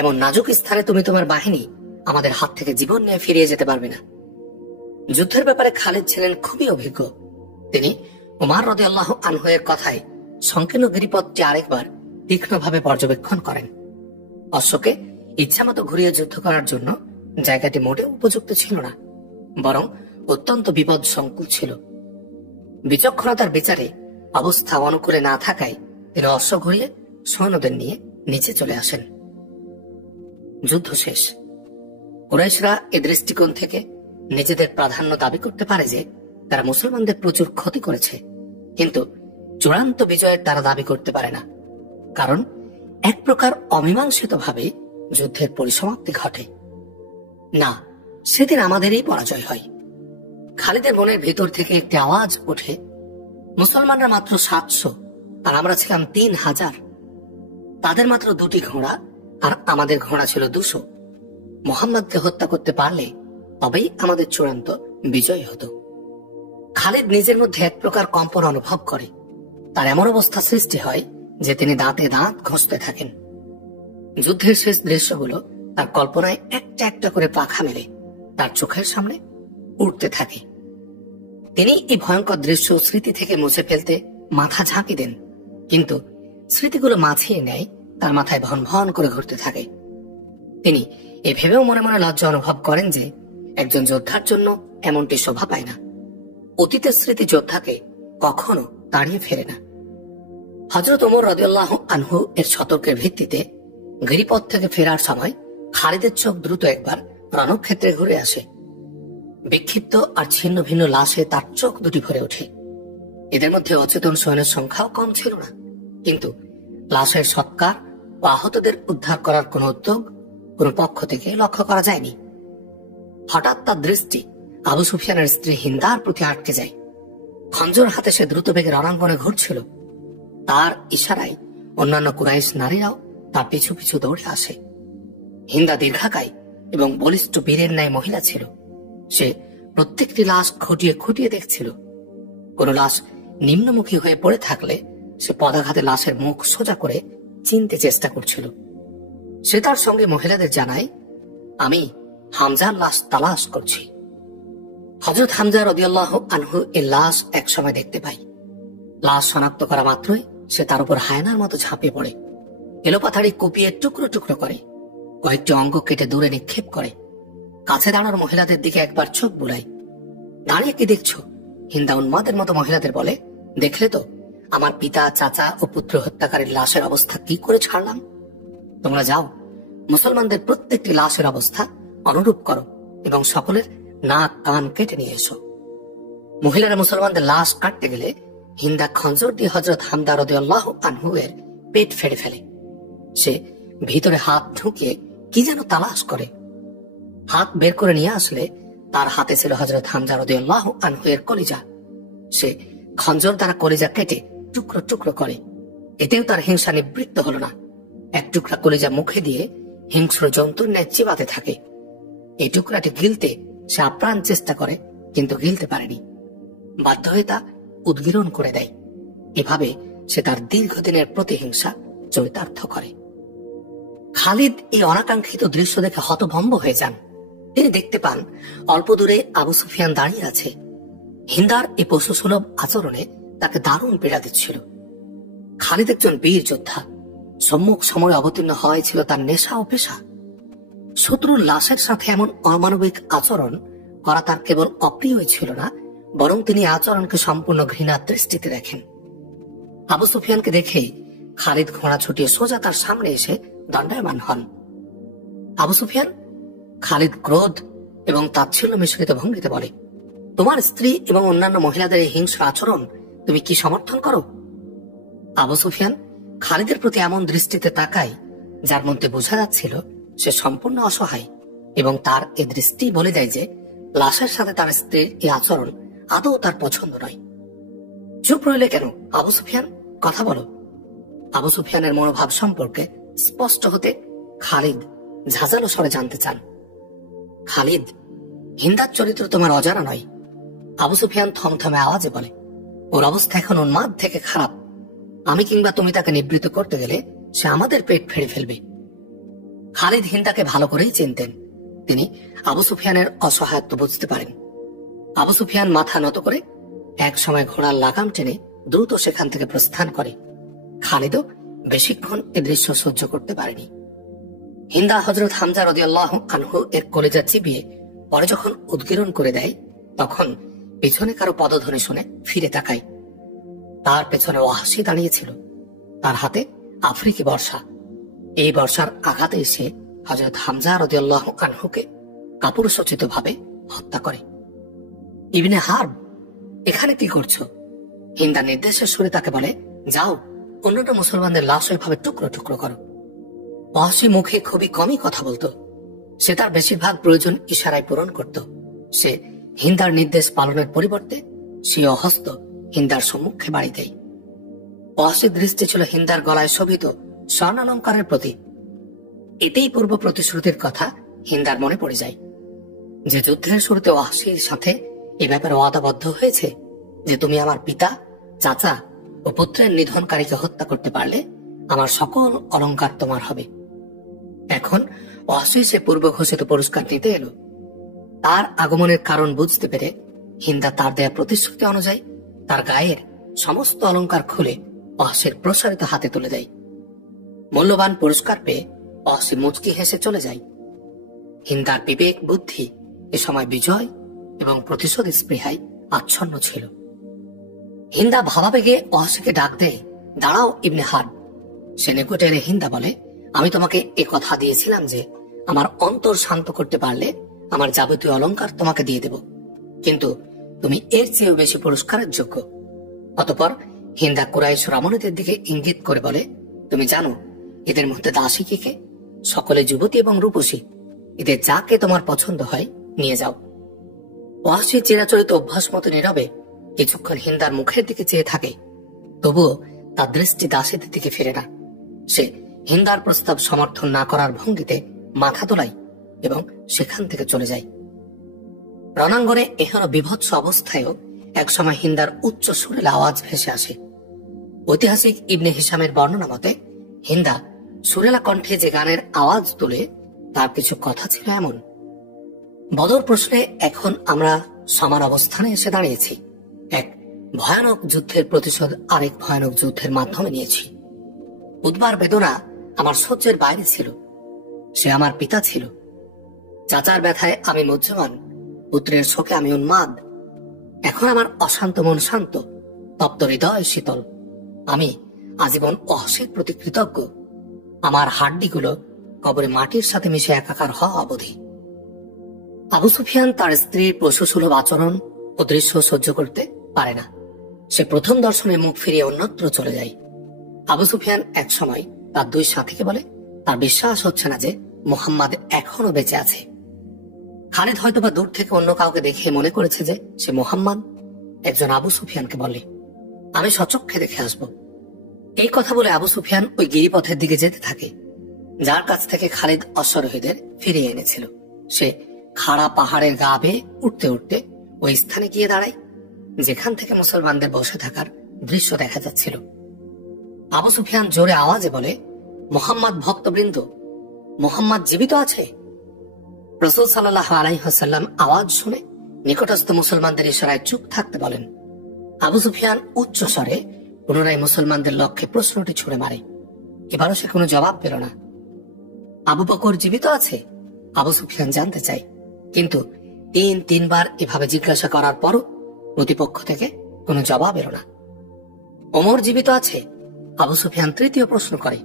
এমন নাজুক স্থানে তুমি তোমার বাহিনী আমাদের হাত থেকে জীবন নিয়ে ফিরিয়ে যেতে পারবে না। যুদ্ধের ব্যাপারে খালিদ ছিলেন খুবই অভিজ্ঞ। তিনি ওমর রাদিয়াল্লাহু আনহু এর কথায় সংকীর্ণ গিরিপথটি আরেকবার তীক্ষ্ণভাবে পর্যবেক্ষণ করেন। অশ্বকে ইচ্ছামতো ঘুরিয়ে যুদ্ধ করার জন্য জায়গাটি মোটেও উপযুক্ত ছিল না, বরং অত্যন্ত বিপদ সংকুল ছিল। বিচক্ষণতার বিচারে অবস্থা অনুকূলে না থাকায় তিনি অশ্ব ঘুরিয়ে সৈন্যদের নিয়ে নিচে চলে আসেন। যুদ্ধ শেষ। কুরাইশরা এ দৃষ্টিকোণ থেকে নিজেদের প্রাধান্য দাবি করতে পারে যে তারা মুসলমানদের প্রচুর ক্ষতি করেছে, কিন্তু চূড়ান্ত বিজয়ের তারা দাবি করতে পারে না, কারণ এক প্রকার অমীমাংসিত ভাবে যুদ্ধের পরিসমাপ্তি ঘটে। না, সেদিন আমাদেরই পরাজয় হয়। খালিদের মনের ভেতর থেকে একটি আওয়াজ ওঠে, মুসলমানরা মাত্র 700 আর আমরা ছিলাম 3000। তাদের মাত্র 2টি ঘোড়া আর আমাদের ঘোড়া ছিল 200। মুহাম্মদকে হত্যা করতে পারলে তবেই আমাদের চূড়ান্ত বিজয় হতো। খালিদ নিজের মধ্যে এক প্রকার কম্পন অনুভব করে। তার এমন অবস্থা সৃষ্টি হয় যে তিনি দাঁতে দাঁত ঘষতে থাকেন। যুদ্ধের শেষ দৃশ্যগুলো তার কল্পনায় একটা একটা করে পাখা মেলে তার চোখের সামনে উঠতে থাকে। তিনি এই ভয়ঙ্কর দৃশ্য স্মৃতি থেকে মুছে ফেলতে মাথা ঝাঁকি দেন, কিন্তু স্মৃতিগুলো মাছিয়ে নেয় তার মাথায় ভন ভন করে ঘুরতে থাকে। তিনি এ ভেবেও মনে মনে লজ্জা অনুভব করেন যে একজন যোদ্ধার জন্য এমনটি শোভা পায় না। অতীতের স্মৃতি যোদ্ধাকে কখনো তাড়িয়ে ফেরে না। হযরত ওমর রাদিয়াল্লাহু আনহু এর সতর্কের ভিত্তিতে গিরিপথ থেকে ফেরার সময় খালিদের চোখ দ্রুত একবার রণক্ষেত্রে ঘুরে আসে। বিক্ষিপ্ত আর ছিন্ন ভিন্ন লাশে তার চোখ দুটি ভরে ওঠে। এদের মধ্যে অচেতন সৈন্যের সংখ্যাও কম ছিল না, কিন্তু লাশের সৎকার ও আহতদের উদ্ধার করার কোন উদ্যোগ কোন পক্ষ থেকে লক্ষ্য করা যায়নি। হঠাৎ তার দৃষ্টি আবু সুফিয়ানের স্ত্রী হিন্দার প্রতি আটকে যায়। খঞ্জর হাতে সে দ্রুত বেগে রণাঙ্গনে ঘুরছিল। তার ইশারায় অন্যান্য কুরাইশ নারীরাও তার পিছু পিছু দৌড়ে আসে। হিন্দা দীর্ঘাকায় এবং বলিষ্ঠ বীরের ন্যায় মহিলা ছিল। সে প্রত্যেকটি লাশ খুঁটিয়ে খুঁটিয়ে দেখছিল। কোন লাশ নিম্নমুখী হয়ে পড়ে থাকলে সে পদাঘাতে লাশের মুখ সোজা করে চিনতে চেষ্টা করছিল। সে তার সঙ্গে মহিলাদের জানায়, আমি হামজার লাশ তালাশ করছি। হযরত হামজা রাদিয়াল্লাহু আনহু এর লাশ একসময় দেখতে পাই। লাশ শনাক্ত করা মাত্রই সে তার উপর হায়নার মতো ঝাঁপিয়ে পড়ে, এলোপাথাড়ি কুপিয়ে টুকরো টুকরো করে, কয়েকটি অঙ্গ কেটে দূরে নিক্ষেপ করে। কাছে দাঁড়ানো মহিলাদের দিকে একবার চোখ বুলায়। দাঁড়িয়ে কি দেখছো? হিন্দা উন্মাদের মতো মহিলাদের বলে, দেখলে তো আমার পিতা, চাচা ও পুত্র হত্যাকারীর লাশের অবস্থা কি করে ছাড়লাম। তোমরা যাও, মুসলমানদের প্রত্যেকটি লাশের অবস্থা অনুরূপ করো এবং সকলের নাক কান কেটে নিয়ে এসো। মহিলারা মুসলমানদের লাশ কাটতে গেলে হিন্দা খঞ্জর দিয়ে হযরত হামজা রাদিয়াল্লাহু আনহু এর পেট ফেড়ে ফেলে। সে ভিতরে হাত ঢুকিয়ে কি যেন তালাশ করে। হাত বের করে নিয়ে আসলে তার হাতে ছিল হযরত হামজা রাদিয়াল্লাহু আনহু এর কলিজা। সে খঞ্জর দ্বারা কলিজা কেটে টুকরো টুকরো করে। এতেও তার হিংসা নিবৃত্ত হল না। এক টুকরা কলিজা মুখে দিয়ে হিংস্র জন্তুর ন্যায় চিবাতে থাকে। এই টুকরাটি গিলতে সে আপ্রাণ চেষ্টা করে, কিন্তু গিলতে পারেনি। বাধ্য হয়ে তা উদ্গীরণ করে দেয়। এভাবে সে তার দীর্ঘদিনের প্রতিহিংসা চরিতার্থ করে। খালিদ এই অনাকাঙ্ক্ষিত দৃশ্য দেখে হতভম্ব হয়ে যান। তিনি দেখতে পান অল্প দূরে আবু সুফিয়ান দাঁড়িয়ে আছে। হিন্দার এই পশুসুলভ আচরণে তাকে দারুণ পীড়া দিচ্ছিল। খালিদ একজন বীর যোদ্ধা। সম্মুখ সময় অবতীর্ণ হয়েছিল তার নেশা ও পেশা। শত্রুর লাশের সাথে এমন অমানবিক আচরণ করা তার কেবল অপ্রিয়ই ছিল না, বরং তিনি আচরণকে সম্পূর্ণ ঘৃণার দৃষ্টিতে দেখেন। আবু সুফিয়ানকে দেখে খালিদ ঘোড়া ছুটিয়ে সোজা তার সামনে এসে দণ্ডায়মান হন। আবু সুফিয়ান? খালিদ ক্রোধ এবং তাচ্ছিল্য মিশ্রিত ভঙ্গিতে বলে, তোমার স্ত্রী এবং অন্যান্য মহিলাদের এই হিংস্র আচরণ তুমি কি সমর্থন করো? আবু সুফিয়ান খালিদের প্রতি এমন দৃষ্টিতে তাকায় যার মধ্যে বোঝা যাচ্ছিল সে সম্পূর্ণ অসহায়, এবং তার এ দৃষ্টি বলে দেয় যে লাশের সাথে তার স্ত্রীর এই আচরণ আদৌ তার পছন্দ নয়। চুপ রইলে কেন? আবু সুফিয়ান, কথা বলো। আবু সুফিয়ানের মনোভাব সম্পর্কে স্পষ্ট হতে খালিদ ঝাঁঝালো স্বরে জানতে চান। খালিদ, হিন্দার চরিত্র তোমার অজানা নয়। আবু সুফিয়ান থমথমে আওয়াজে বলে, ওর অবস্থা এখন উন্মাদ থেকে খারাপ। আমি কিংবা তুমি তাকে নিবৃত্ত করতে গেলে সে আমাদের পেট ফেড়ে ফেলবে। খালিদ হিন্দাকে ভালো করেই চিনতেন। তিনি আবু সুফিয়ানের অসহায়ত্ব বুঝতে পারেন। আবু সুফিয়ান মাথা নত করে এক সময় ঘোড়ার লাগাম টেনে দ্রুত সেখান থেকে প্রস্থান করে। খালিদও বেশিক্ষণ এ দৃশ্য সহ্য করতে পারেনি। হিন্দা হযরত হামজা রাদিয়াল্লাহু আনহু এর কলিজা চিবিয়ে পরে যখন উদ্গীরণ করে দেয়, তখন পেছনে কারো পদধ্বনি শুনে ফিরে তাকায়। তার পেছনে ওয়াহশী দাঁড়িয়েছিল, তার হাতে আফ্রিকি বর্ষা। এই বর্ষার আঘাতে এসে হযরত হামজা রাদিয়াল্লাহু আনহুকে কাপুরুষোচিত ভাবে হত্যা করে। ইবনে হারব, এখানে কি করছো? হিন্দা নির্দেশের সুরে তাকে বলে, যাও, অন্যটা মুসলমানদের লাশ ওইভাবে টুকরো টুকরো করো। ওয়াহশী মুখে খুবই কমই কথা বলতো। সে তার বেশিরভাগ প্রয়োজন ইশারায় পূরণ করত। সে হিন্দার নির্দেশ পালনের পরিবর্তে স্বীয় হস্ত হিন্দার সম্মুখে বাড়ি দেয়। ওয়াহশীর দৃষ্টি ছিল হিন্দার গলায় শোভিত স্বর্ণালঙ্কারের প্রতি। এতেই পূর্ব প্রতিশ্রুতির কথা হিন্দার মনে পড়ে যায়, যে যুদ্ধের শুরুতে ওয়াহশীর সাথে এ ব্যাপারে ওয়াদাবদ্ধ হয়েছে যে তুমি আমার পিতা, চাচা ও পুত্রের নিধনকারীকে হত্যা করতে পারলে আমার সকল অলঙ্কার তোমার হবে। এখন ওয়াহশী সে পূর্ব ঘোষিত পুরস্কার নিতে এলো। তার আগমনের কারণ বুঝতে পেরে হিন্দা তার দেয়া প্রতিশ্রুতি অনুযায়ী তার গায়ের সমস্ত অলঙ্কার খুলে ওয়াহশীর প্রসারিত হাতে তুলে দেয়। মূল্যবান পুরস্কার পেয়ে ওয়াহশী মুচকি হেসে চলে যায়। হিন্দার বিবেক বুদ্ধি এ সময় বিজয় এবং প্রতিশোধ স্পৃহায় আচ্ছন্ন ছিল। হিন্দা ভাবাবেগে ওয়াহশীকে ডাক দেয়, দাঁড়াও ইবনে হারব। সে নিকটে এলে হিন্দা বলে, আমি তোমাকে এ কথা দিয়েছিলাম যে আমার অন্তর শান্ত করতে পারলে আমার যাবতীয় অলঙ্কার তোমাকে দিয়ে দেব, কিন্তু তুমি এর চেয়েও বেশি পুরস্কারের যোগ্য। অতঃপর হিন্দা কুরাইশ রমণীদের দিকে ইঙ্গিত করে বলে, তুমি জানো এদের মধ্যে দাসী কে? সকলে যুবতী এবং রূপসী। এদের যাকে তোমার পছন্দ হয় নিয়ে যাও। ওয়াহশী চিরাচরিত অভ্যাস মতো নীরবে কিছুক্ষণ হিন্দার মুখের দিকে চেয়ে থাকে, তবুও তার দৃষ্টি দাসীদের দিকে ফিরে না। সে হিন্দার প্রস্তাব সমর্থন না করার ভঙ্গিতে মাথা তোলায় এবং সেখান থেকে চলে যায়। রণাঙ্গনে এহেন বিভৎস অবস্থায়ও একসময় হিন্দার উচ্চ সুরেলা আওয়াজ ভেসে আসে। ঐতিহাসিক ইবনে হিশামের বর্ণনা মতে হিন্দা সুরেলা কণ্ঠে যে গানের আওয়াজ তুলে তার কিছু কথা ছিল এমন, বদর প্রশ্নে এখন আমরা সমান অবস্থানে এসে দাঁড়িয়েছি। এক ভয়ানক যুদ্ধের প্রতিশোধ আরেক ভয়ানক যুদ্ধের মাধ্যমে নিয়েছি। উদ্বার বেদনা আমার সহ্যের বাইরে ছিল। সে আমার পিতা ছিল। চাচার ব্যথায় আমি মুহ্যমান, পুত্রের শোকে আমি উন্মাদ। এখন আমার অশান্ত মন শান্ত, তপ্ত হৃদয় শীতল। আমি আজীবন ওয়াহশীর প্রতি কৃতজ্ঞ। আমার হাড্ডিগুলো কবরে মাটির সাথে মিশে একাকার হওয়া অবধি। আবু সুফিয়ান তার স্ত্রীর পশুসুলভ আচরণ ও দৃশ্য সহ্য করতে পারে না। সে প্রথম দর্শনে মুখ ফিরিয়ে অন্যত্র চলে যায়। আবু সুফিয়ান এক সময় তার দুই সাথীকে বলে, তার বিশ্বাস হচ্ছে না যে মুহাম্মদ এখনো বেঁচে আছে। খালিদ হয়তোবা দূর থেকে অন্য কাউকে দেখে মনে করেছে যে সে মুহাম্মদ। একজন আবু সুফিয়ানকে বলে, আমি সচক্ষে দেখে আসব। এই কথা বলে আবু সুফিয়ান ওই গিরিপথের দিকে যেতে থাকে, যার কাছ থেকে খালিদ অশ্বারোহীদের ফিরিয়ে এনেছিল। সে খাড়া পাহাড়ের গা বেয়ে উঠতে উঠতে ওই স্থানে গিয়ে দাঁড়ায় যেখান থেকে মুসলমানদের বসে থাকার দৃশ্য দেখা যাচ্ছিল। আবু সুফিয়ান জোরে আওয়াজে বলে, মুহাম্মদ ভক্তবৃন্দ, মুহাম্মদ জীবিত আছে? রাসূল সাল্লাল্লাহু আলাইহি ওয়াসাল্লাম আওয়াজ শুনে নিকটস্থ মুসলমানদের ইশারায় চুপ থাকতে বলেন। আবু সুফিয়ান উচ্চ স্বরে পুনরায় মুসলমানদের লক্ষ্যে প্রশ্নটি ছুড়ে মারে। এবারও সে কোনো জবাব পেল না। আবু বকর জীবিত আছে? আবু সুফিয়ান জানতে চায়, কিন্তু তিনবার এভাবে জিজ্ঞাসা করার পরও প্রতিপক্ষ থেকে কোনো জবাব এলো না। ওমর জীবিত আছে? আবু সুফিয়ান তৃতীয় প্রশ্ন করে।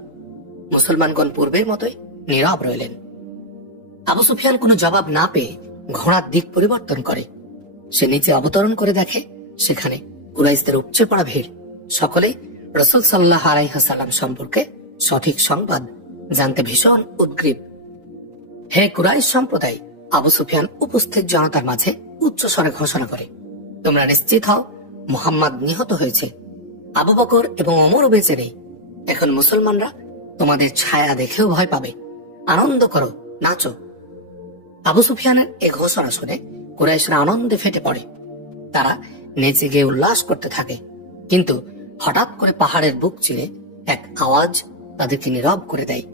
মুসলমানগণ পূর্বের মতোই নীরব রইলেন। আবু সুফিয়ান কোনো জবাব না পেয়ে ঘোড়ার দিক পরিবর্তন করে। সে নিচে অবতরণ করে দেখে সেখানে কুরাইশদের উপচে পড়া ভিড়। সকলে রাসূল সাল্লাল্লাহু আলাইহি ওয়াসাল্লাম সম্পর্কে সঠিক সংবাদ জানতে ভীষণ উদ্গ্রীব। হে কুরাইশ সম্প্রদায়, আবু সুফিয়ান উপস্থিত জনতার মাঝে উচ্চ স্বরে ঘোষণা করে, তোমরা নিশ্চিত হও মুহাম্মদ নিহত হয়েছে, আবু বকর এবং ওমরও বেঁচে নেই। এখন মুসলমানরা তোমাদের ছায়া দেখেও ভয় পাবে। আনন্দ করো, নাচো। আবু সুফিয়ানের এ ঘোষণা শুনে কুরাইশরা আনন্দে ফেটে পড়ে। তারা নেচে গিয়ে উল্লাস করতে থাকে, কিন্তু হঠাৎ করে পাহাড়ের বুক চিরে এক আওয়াজ তাদেরকে নীরব করে দেয়।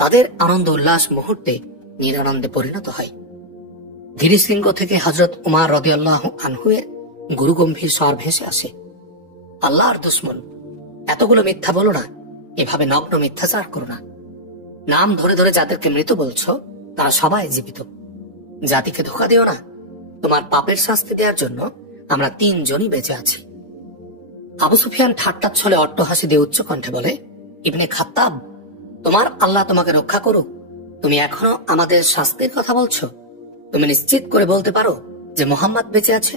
তাদের আনন্দ উল্লাস মুহূর্তে নিরানন্দে পরিণত হয়। গিরিশৃঙ্গ থেকে হযরত উমর রাদিয়াল্লাহু আনহু এর গুরুগম্ভীর স্বর ভেসে আসে, আল্লাহর দুশমন, এতগুলো মিথ্যা বলো না, এভাবে নগ্ন মিথ্যাচার করো না। নাম ধরে ধরে যাদেরকে মৃত বলছো তারা সবাই জীবিত। জাতিকে ধোঁকা দিও না, তোমার পাপের শাস্তি দেওয়ার জন্য আমরা 3 জনই বেঁচে আছি। আবু সুফিয়ান ঠাট্টার ছলে অট্টহাসি দিয়ে উচ্চ কণ্ঠে বলে, ইবনে খাত্তাব, তোমার আল্লাহ তোমাকে রক্ষা করুক, তুমি এখনো আমাদের শাস্তির কথা বলছো? তুমি নিশ্চিত করে বলতে পারো যে মুহাম্মদ বেঁচে আছে?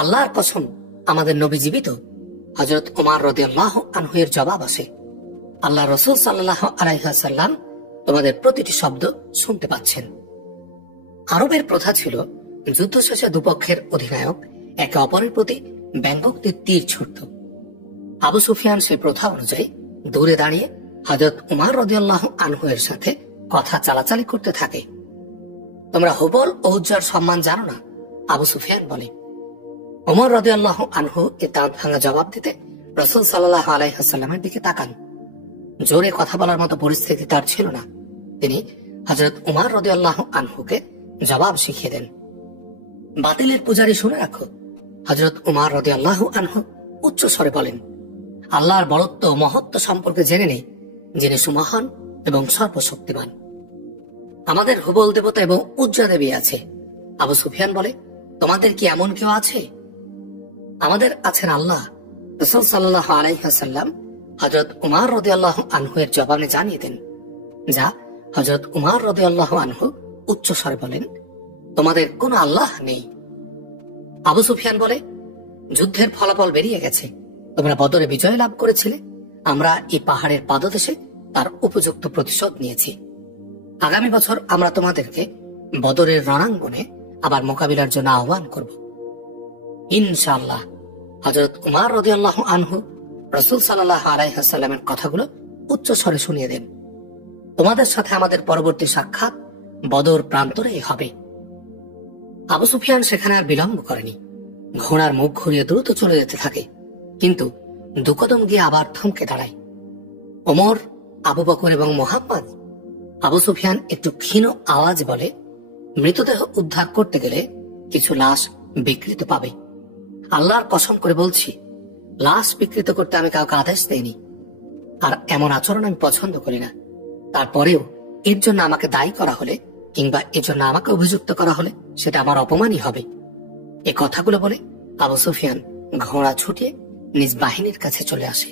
আল্লাহর কসম, আমাদের নবী জীবিত। হযরত উমর রাদিয়াল্লাহু আনহু এর জবাব আসে, আল্লাহ রাসূল সাল্লাল্লাহু আলাইহি ওয়াসাল্লাম তোমাদের প্রতিটি শব্দ শুনতে পাচ্ছেন। আরবের প্রথা ছিল যুদ্ধ শেষে দুপক্ষের অধিনায়ক একে অপরের প্রতি ব্যঙ্গোক্তির তীর ছুড়ত। আবু সুফিয়ান সেই প্রথা অনুযায়ী দূরে দাঁড়িয়ে হযরত উমর রাদিয়াল্লাহু আনহু এর সাথে কথা চালাচালি করতে থাকে। তোমরা হুবল ও উজ্জার সম্মান জানো না? আবু সুফিয়ান বলে। উমর রাদিয়াল্লাহু আনহু এ দাঁত ভাঙা জবাব দিতে রাসূল সাল্লাল্লাহু আলাইহি ওয়াসাল্লামের দিকে তাকান। জোরে কথা বলার মতো পরিস্থিতি তার ছিল না। তিনি হযরত উমর রাদিয়াল্লাহু আনহুকে জবাব শিখিয়ে দেন। বাতিলের পূজারী, শুনে রাখো, হযরত উমর রাদিয়াল্লাহু আনহু উচ্চ স্বরে বলেন, আল্লাহর বড়ত্ব ও মহত্ব সম্পর্কে জেনে নেই, যিনি সুমহান এবং সর্বশক্তিমান। আমাদের হুবল দেবতা এবং উজ্জা দেবী আছে। আবু সুফিয়ান বলে, তোমাদের কি এমন কেউ আছে? আমাদের আছেন আল্লাহ। রাসূল সাল্লাল্লাহু আলাইহি ওয়াসাল্লাম হযরত উমর রাদিয়াল্লাহু আনহু এর জবাবে জানিয়ে দেন, যা হযরত উমর রাদিয়াল্লাহু আনহু উচ্চ স্বরে বলেন, তোমাদের কোন আল্লাহ নেই। আবু সুফিয়ান বলে, যুদ্ধের ফলাফল বেরিয়ে গেছে, তোমরা বদরে বিজয় লাভ করেছিলে। আমরা এই পাহাড়ের পাদদেশে তার উপযুক্ত প্রতিশোধ নিয়েছি। আগামী বছর আমরা তোমাদেরকে বদরের রণাঙ্গনে আবার মোকাবিলার জন্য আহ্বান করব ইনশাআল্লাহ। হযরত উমর রাদিয়াল্লাহু আনহু রাসূল সাল্লাল্লাহু আলাইহি ওয়াসাল্লামের কথাগুলো উচ্চ স্বরে শুনিয়ে দেন, তোমাদের সাথে আমাদের পরবর্তী সাক্ষাৎ বদর প্রান্তরেই হবে। আবু সুফিয়ান সেখানে আর বিলম্ব করেনি। ঘোড়ার মুখ ঘুরিয়ে দ্রুত চলে যেতে থাকে, কিন্তু দুকদম গিয়ে আবার থমকে দাঁড়ায়। ওমর, আবু বকর এবং মুহাম্মদ। আবু সুফিয়ান একটু ক্ষীণ আওয়াজ বলে, মৃতদেহ উদ্ধার করতে গেলে কিছু লাশ বিকৃত পাবে। আল্লাহর কসম করে বলছি, লাশ বিকৃত করতে আমি কাউকে আদেশ দেইনি, আর এমন আচরণ আমি পছন্দ করি না। তারপরেও এর জন্য আমাকে দায়ী করা হলে কিংবা এর জন্য আমাকে অভিযুক্ত করা হলে সেটা আমার অপমানই হবে। এ কথাগুলো বলে আবু সুফিয়ান ঘোড়া ছুটিয়ে নিজ বাহিনীর কাছে চলে আসে।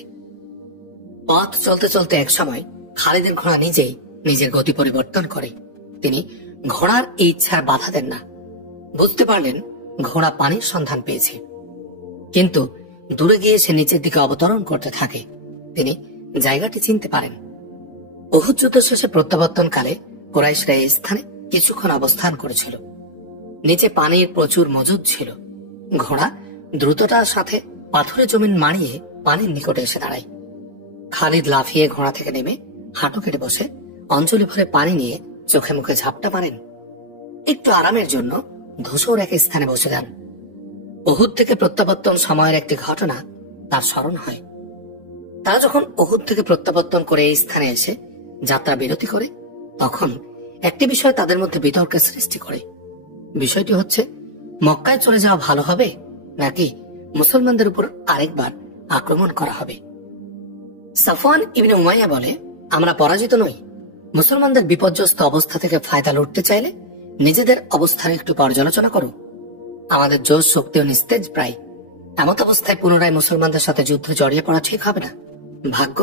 পথ চলতে চলতে এক সময় খালিদের ঘোড়া নিজেই নিজের গতি পরিবর্তন করে। তিনি ঘোড়ার এই ইচ্ছার বাধা দেন না। বুঝতে পারলেন ঘোড়া পানির সন্ধান পেয়েছে, কিন্তু দূরে গিয়ে সে নিচের দিকে অবতরণ করতে থাকে। তিনি জায়গাটি চিনতে পারেন। উহুদ যুদ্ধ শেষে প্রত্যাবর্তনকালে কুরাইশরা এই স্থানে কিছুক্ষণ অবস্থান করেছিল। নিচে পানির প্রচুর মজুদ ছিল। ঘোড়া দ্রুততার সাথে পাথুরে জমিন মাড়িয়ে পানির নিকটে এসে দাঁড়ায়। খালিদ লাফিয়ে ঘোড়া থেকে নেমে হাঁটু কেটে বসে অঞ্জলি ভরে পানি নিয়ে চোখে মুখে ঝাপটা মারেন। একটু আরামের জন্য ধূসর এক স্থানে বসে যান। উহুদ থেকে প্রত্যাবর্তন সময়ের একটি ঘটনা তার স্মরণ হয়। তারা যখন উহুদ থেকে প্রত্যাবর্তন করে এই স্থানে এসে যাত্রা বিরতি করে, তখন একটি বিষয় তাদের মধ্যে বিতর্কের সৃষ্টি করে। বিষয়টি হচ্ছে, মক্কায় চলে যাওয়া ভালো হবে নাকি মুসলমানদের উপর আরেকবার আক্রমণ করা হবে। সাফওয়ান ইবনে উমাইয়া বলে, আমরা পরাজিত নই। মুসলমানদের বিপর্যস্ত অবস্থা থেকে ফায়দা লুটতে চাইলে নিজেদের অবস্থান একটু পর্যালোচনা করো। আমাদের জোশ শক্তিও নিস্তেজ প্রায়। এমত অবস্থায় পুনরায় মুসলমানদের সাথে যুদ্ধে জড়িয়ে পড়া ঠিক হবে না। ভাগ্য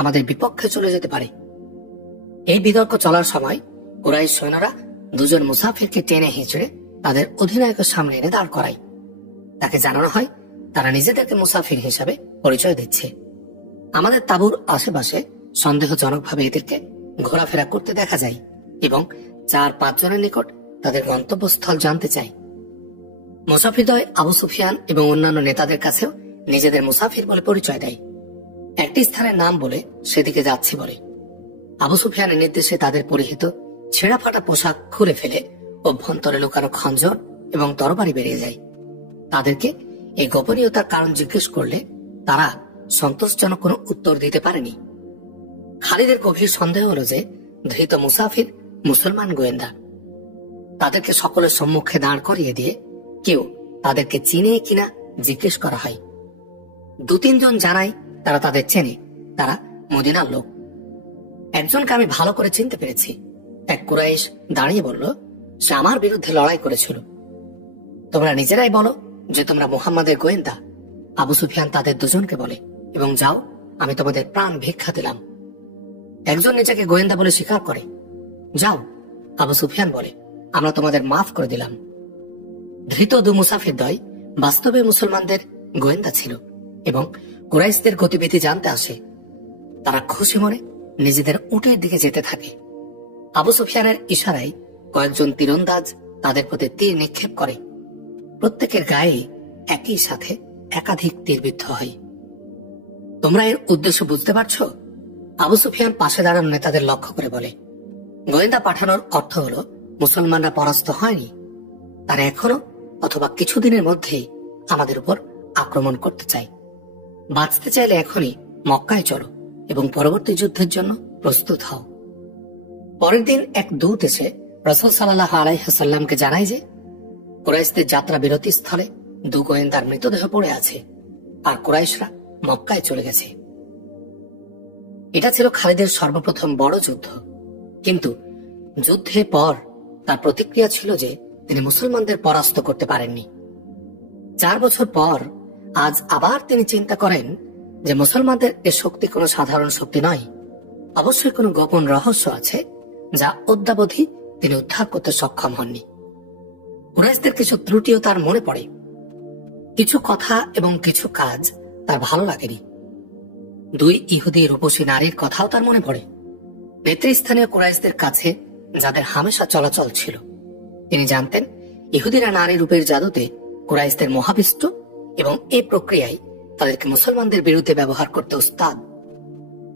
আমাদের বিপক্ষে চলে যেতে পারে। এই বিতর্ক চলার সময় কুরাইশ সৈন্যরা দুজন মুসাফিরকে টেনে হিঁচড়ে তাদের অধিনায়কের সামনে এনে দাঁড় করায়। তাকে জানানো হয় তারা নিজেদেরকে মুসাফির হিসাবে পরিচয় দিচ্ছে। আমাদের তাঁবুর আশেপাশে সন্দেহজনকভাবে এদেরকে ঘোরাফেরা করতে দেখা যায় এবং 4-5 জনের নিকট তাদের গন্তব্যস্থল জানতে চাই। মুসাফিরদ্বয় আবু সুফিয়ান এবং অন্যান্য নেতাদের কাছেও নিজেদের মুসাফির বলে পরিচয় দেয়। একটি স্থানের নাম বলে সেদিকে যাচ্ছি বলে। আবু সুফিয়ানের নির্দেশে তাদের পরিহিত ছেঁড়া ফাটা পোশাক খুলে ফেলে অভ্যন্তরে লুকানো খঞ্জর এবং তরবারি বেরিয়ে যায়। তাদেরকে এই গোপনীয়তার কারণ জিজ্ঞেস করলে তারা সন্তোষজনক কোনো উত্তর দিতে পারেনি। খালিদের গভীর সন্দেহ হল যে ধৃত মুসাফির মুসলমান গোয়েন্দা। তাদেরকে সকলের সম্মুখে দাঁড় করিয়ে দিয়ে কেউ তাদেরকে চিনে কিনা জিজ্ঞেস করা হয়। 2-3 জন জানায় তারা তাদের চেনে, তারা মদিনার লোক। একজনকে আমি ভালো করে চিনতে পেরেছি। এক কুরাইশ দাঁড়িয়ে বলল, সে আমার বিরুদ্ধে লড়াই করেছিল। তোমরা নিজেরাই বলো যে তোমরা মুহাম্মাদের গোয়েন্দা। আবু সুফিয়ান তাদের দুজনকে বলে, এবং যাও, আমি তোমাদের প্রাণ ভিক্ষা দিলাম। একজন নিজেকে গোয়েন্দা বলে স্বীকার করে। যাও, আবু সুফিয়ান বলে, আমরা তোমাদের মাফ করে দিলাম। ধৃত 2 মুসাফিরদ্বয় বাস্তবে মুসলমানদের গোয়েন্দা ছিল এবং কুরাইশদের গতিবিধি জানতে আসে। তারা খুশি মনে নিজেদের উটের দিকে যেতে থাকে। আবু সুফিয়ানের ইশারায় কয়েকজন তীরন্দাজ তাদের প্রতি তীর নিক্ষেপ করে। প্রত্যেকের গায়ে একই সাথে একাধিক তীরবিদ্ধ হয়। তোমরা এর উদ্দেশ্য বুঝতে পারছো? আবু সুফিয়ান পাশে দাঁড়ানো নেতাদের লক্ষ্য করে বলে, গোয়েন্দা পাঠানোর অর্থ হলো মুসলমানরা পরাস্ত হয়নি, তারা এখনো অথবা কিছুদিনের মধ্যেই আমাদের উপর আক্রমণ করতে চায়। বাঁচতে চাইলে এখনই মক্কায় চলো এবং পরবর্তী যুদ্ধের জন্য প্রস্তুত হও। পরের দিন এক দূত এসে রাসূল সাল্লাল্লাহু আলাইহি ওয়াসাল্লামকে জানায় যে কুরাইশদের যাত্রা বিরতি স্থলে 2 গোয়েন্দার মৃতদেহ পড়ে আছে আর কুরাইশরা মক্কায় চলে গেছে। এটা ছিল খালিদের সর্বপ্রথম বড় যুদ্ধ, কিন্তু যুদ্ধের পর তার প্রতিক্রিয়া ছিল যে তিনি মুসলমানদের পরাস্ত করতে পারেননি। 4 বছর পর আজ আবার তিনি চিন্তা করেন যে মুসলমানদের এ শক্তি কোনো সাধারণ শক্তি নয়, অবশ্যই কোনো গোপন রহস্য আছে যা অদ্যাবধি তিনি উদ্ধার করতে সক্ষম হননি। কুরাইশদের কিছু ত্রুটিও তার মনে পড়ে। কিছু কথা এবং কিছু কাজ তার ভালো লাগেনি। 2 ইহুদি রূপসী নারীর কথাও তার মনে পড়ে। নেতৃস্থানীয় কুরাইশদের কাছে যাদের হামেশা চলাচল ছিল, তিনি জানতেন ইহুদিরা নারী রূপের জাদুতে কুরাইশদের মহাবিষ্ট এবং এই প্রক্রিয়ায় তাদেরকে মুসলমানদের বিরুদ্ধে ব্যবহার করতে উস্তাদ।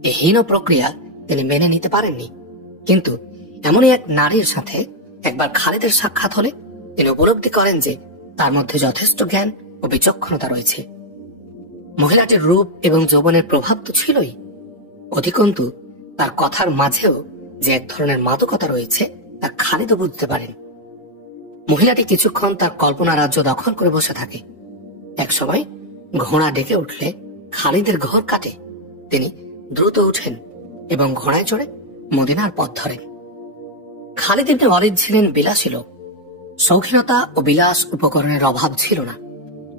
এই হীন প্রক্রিয়া তিনি মেনে নিতে পারেননি, কিন্তু এমনই এক নারীর সাথে একবার খালিদের সাক্ষাৎ হলে তিনি উপলব্ধি করেন যে তার মধ্যে যথেষ্ট জ্ঞান ও বিচক্ষণতা রয়েছে। মহিলাটির রূপ এবং যৌবনের প্রভাব তো ছিলই, অধিকন্তু তার কথার মাঝেও যে এক ধরনের মাদকতা রয়েছে তা খালিদও বুঝতে পারেন। মহিলাটি কিছুক্ষণ তার কল্পনা রাজ্য দখল করে বসে থাকে। একসময় ঘোড়া ডেকে উঠলে খালিদের ঘর কাটে। তিনি দ্রুত উঠেন এবং ঘোড়ায় চড়ে মদিনার পথ ধরেন। খালিদ ইবনে ওয়ালিদ ছিলেন বিলাসী লোক। শৌখিনতা ও বিলাস উপকরণের অভাব ছিল না,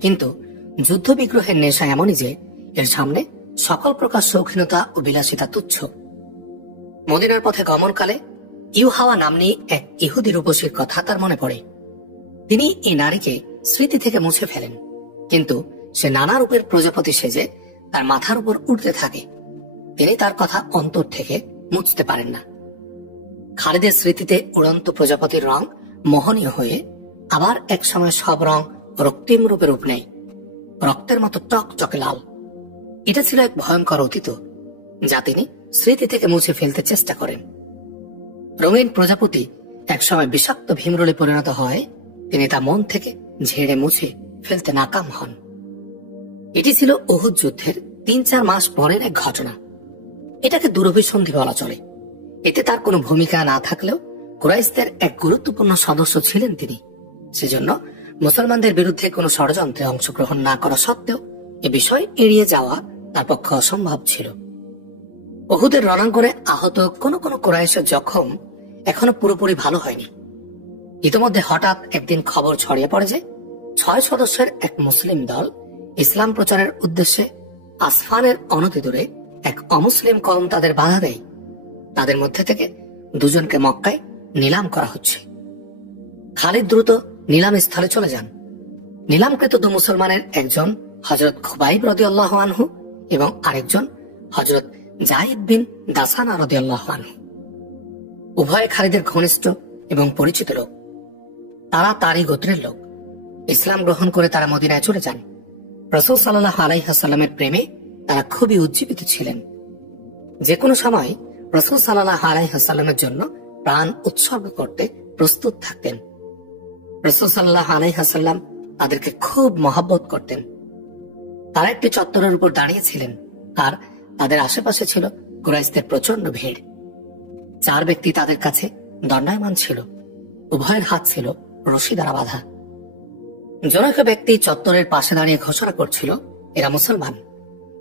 কিন্তু যুদ্ধ বিগ্রহের নেশা এমনই যে এর সামনে সকল প্রকার শৌখিনতা ও বিলাসিতা তুচ্ছ। মদিনার পথে গমনকালে ইউহাওয়া নাম্নী এক ইহুদি রূপসীর কথা তার মনে পড়ে। তিনি এই নারীকে স্মৃতি থেকে মুছে ফেলেন, কিন্তু সে নানা রূপের প্রজাপতি সেজে তার মাথার উপর উঠতে থাকে। তিনি তার কথা অন্তর থেকে মুছতে পারেন না। খালিদের স্মৃতিতে উড়ন্ত প্রজাপতির রং মোহনীয় হয়ে আবার এক সময় সব রং রক্তিম রূপে রূপ নেয়, রক্তের মতো টকটকে লাল। এটা ছিল এক ভয়ঙ্কর অতীত যা তিনি স্মৃতি থেকে মুছে ফেলতে চেষ্টা করেন। রঙিন প্রজাপতি একসময় বিষাক্ত ভীমরুলে পরিণত হয়, তিনি তা মন থেকে ঝেড়ে মুছে ফেলতে নাকাম হন। এটি ছিল উহুদ যুদ্ধের 3-4 মাস পরের এক ঘটনা। এটাকে দুরভিসন্ধি বলা চলে। এতে তার কোনো ভূমিকা না থাকলেও কুরাইশদের এক গুরুত্বপূর্ণ সদস্য ছিলেন তিনি। সেজন্য মুসলমানদের বিরুদ্ধে কোনো ষড়যন্ত্রে অংশগ্রহণ না করা সত্ত্বেও এ বিষয় এড়িয়ে যাওয়া তার পক্ষে অসম্ভব ছিল। উহুদের রণাঙ্গনে আহত কোন কোন কুরাইশের জখম এখনো পুরোপুরি ভালো হয়নি। ইতিমধ্যে হঠাৎ একদিন খবর ছড়িয়ে পড়ে যে 6 সদস্যের এক মুসলিম দল ইসলাম প্রচারের উদ্দেশ্যে আসফানের অনতিদূরে এক অমুসলিম কওম তাদের বাধা দেয়। তাদের মধ্যে থেকে 2 জনকে মক্কায় নিলাম করা হচ্ছে। খালিদ দ্রুত নিলাম স্থলে চলে যান। নিলামকৃত 2 মুসলমানের একজন হযরত খুবাইব রাদিয়াল্লাহু আনহু এবং আরেকজন হযরত যায়েদ বিন দাসানা রাদিয়াল্লাহু আনহু। উভয় খালিদের ঘনিষ্ঠ এবং পরিচিত লোক। তারা তারই গোত্রের লোক। ইসলাম গ্রহণ করে তারা মদিনায় চলে যান। রাসূল সাল্লাল্লাহু আলাইহি ওয়াসাল্লামের প্রেমে তারা খুবই উজ্জীবিত ছিলেন। যে কোনো সময় রাসূল সাল্লাল্লাহু আলাইহি ওয়াসাল্লামের জন্য প্রাণ উৎসর্গ করতে প্রস্তুত থাকতেন। রাসূল সাল্লাল্লাহু আলাইহি ওয়াসাল্লাম তাদেরকে খুব মহব্বত করতেন। তারা একটি চত্বরের উপর দাঁড়িয়েছিলেন, আর তাদের আশেপাশে ছিল কুরাইশদের প্রচন্ড ভিড়। 4 ব্যক্তি তাদের কাছে দণ্ডায়মান ছিল, উভয়ের হাত ছিল রশি দ্বারা বাঁধা। জনৈক ব্যক্তি চত্বরের পাশে দাঁড়িয়ে ঘোষণা করছিল, এরা মুসলমান,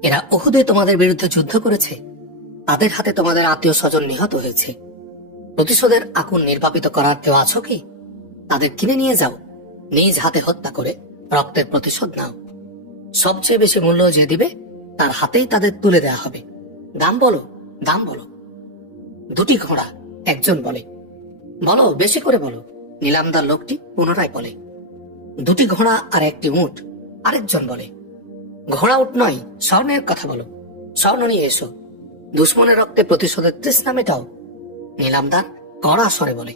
এরা উহুদে তোমাদের বিরুদ্ধে যুদ্ধ করেছে, তাদের হাতে তোমাদের আত্মীয় স্বজন নিহত হয়েছে। প্রতিশোধের আগুন নির্বাপিত করার কেউ আছো কি? তাদের কিনে নিয়ে যাও, নিজ হাতে হত্যা করে রক্তের প্রতিশোধ নাও। সবচেয়ে বেশি মূল্য যে দিবে তার হাতেই তাদের তুলে দেওয়া হবে। দাম বলো, দাম বলো। 2টি ঘোড়া, একজন বলে। বলো, বেশি করে বলো, নিলামদার লোকটি পুনরায় বলে। 2টি ঘোড়া আর 1টি উট, আরেকজন বলে। ঘোড়া উট নয়, স্বর্ণের কথা বলো, স্বর্ণ নিয়ে এসো। দুশ্মনের রক্তে প্রতিশোধের তৃষ্ণা মেটাও, নিলামদার কড়া স্বরে বলে।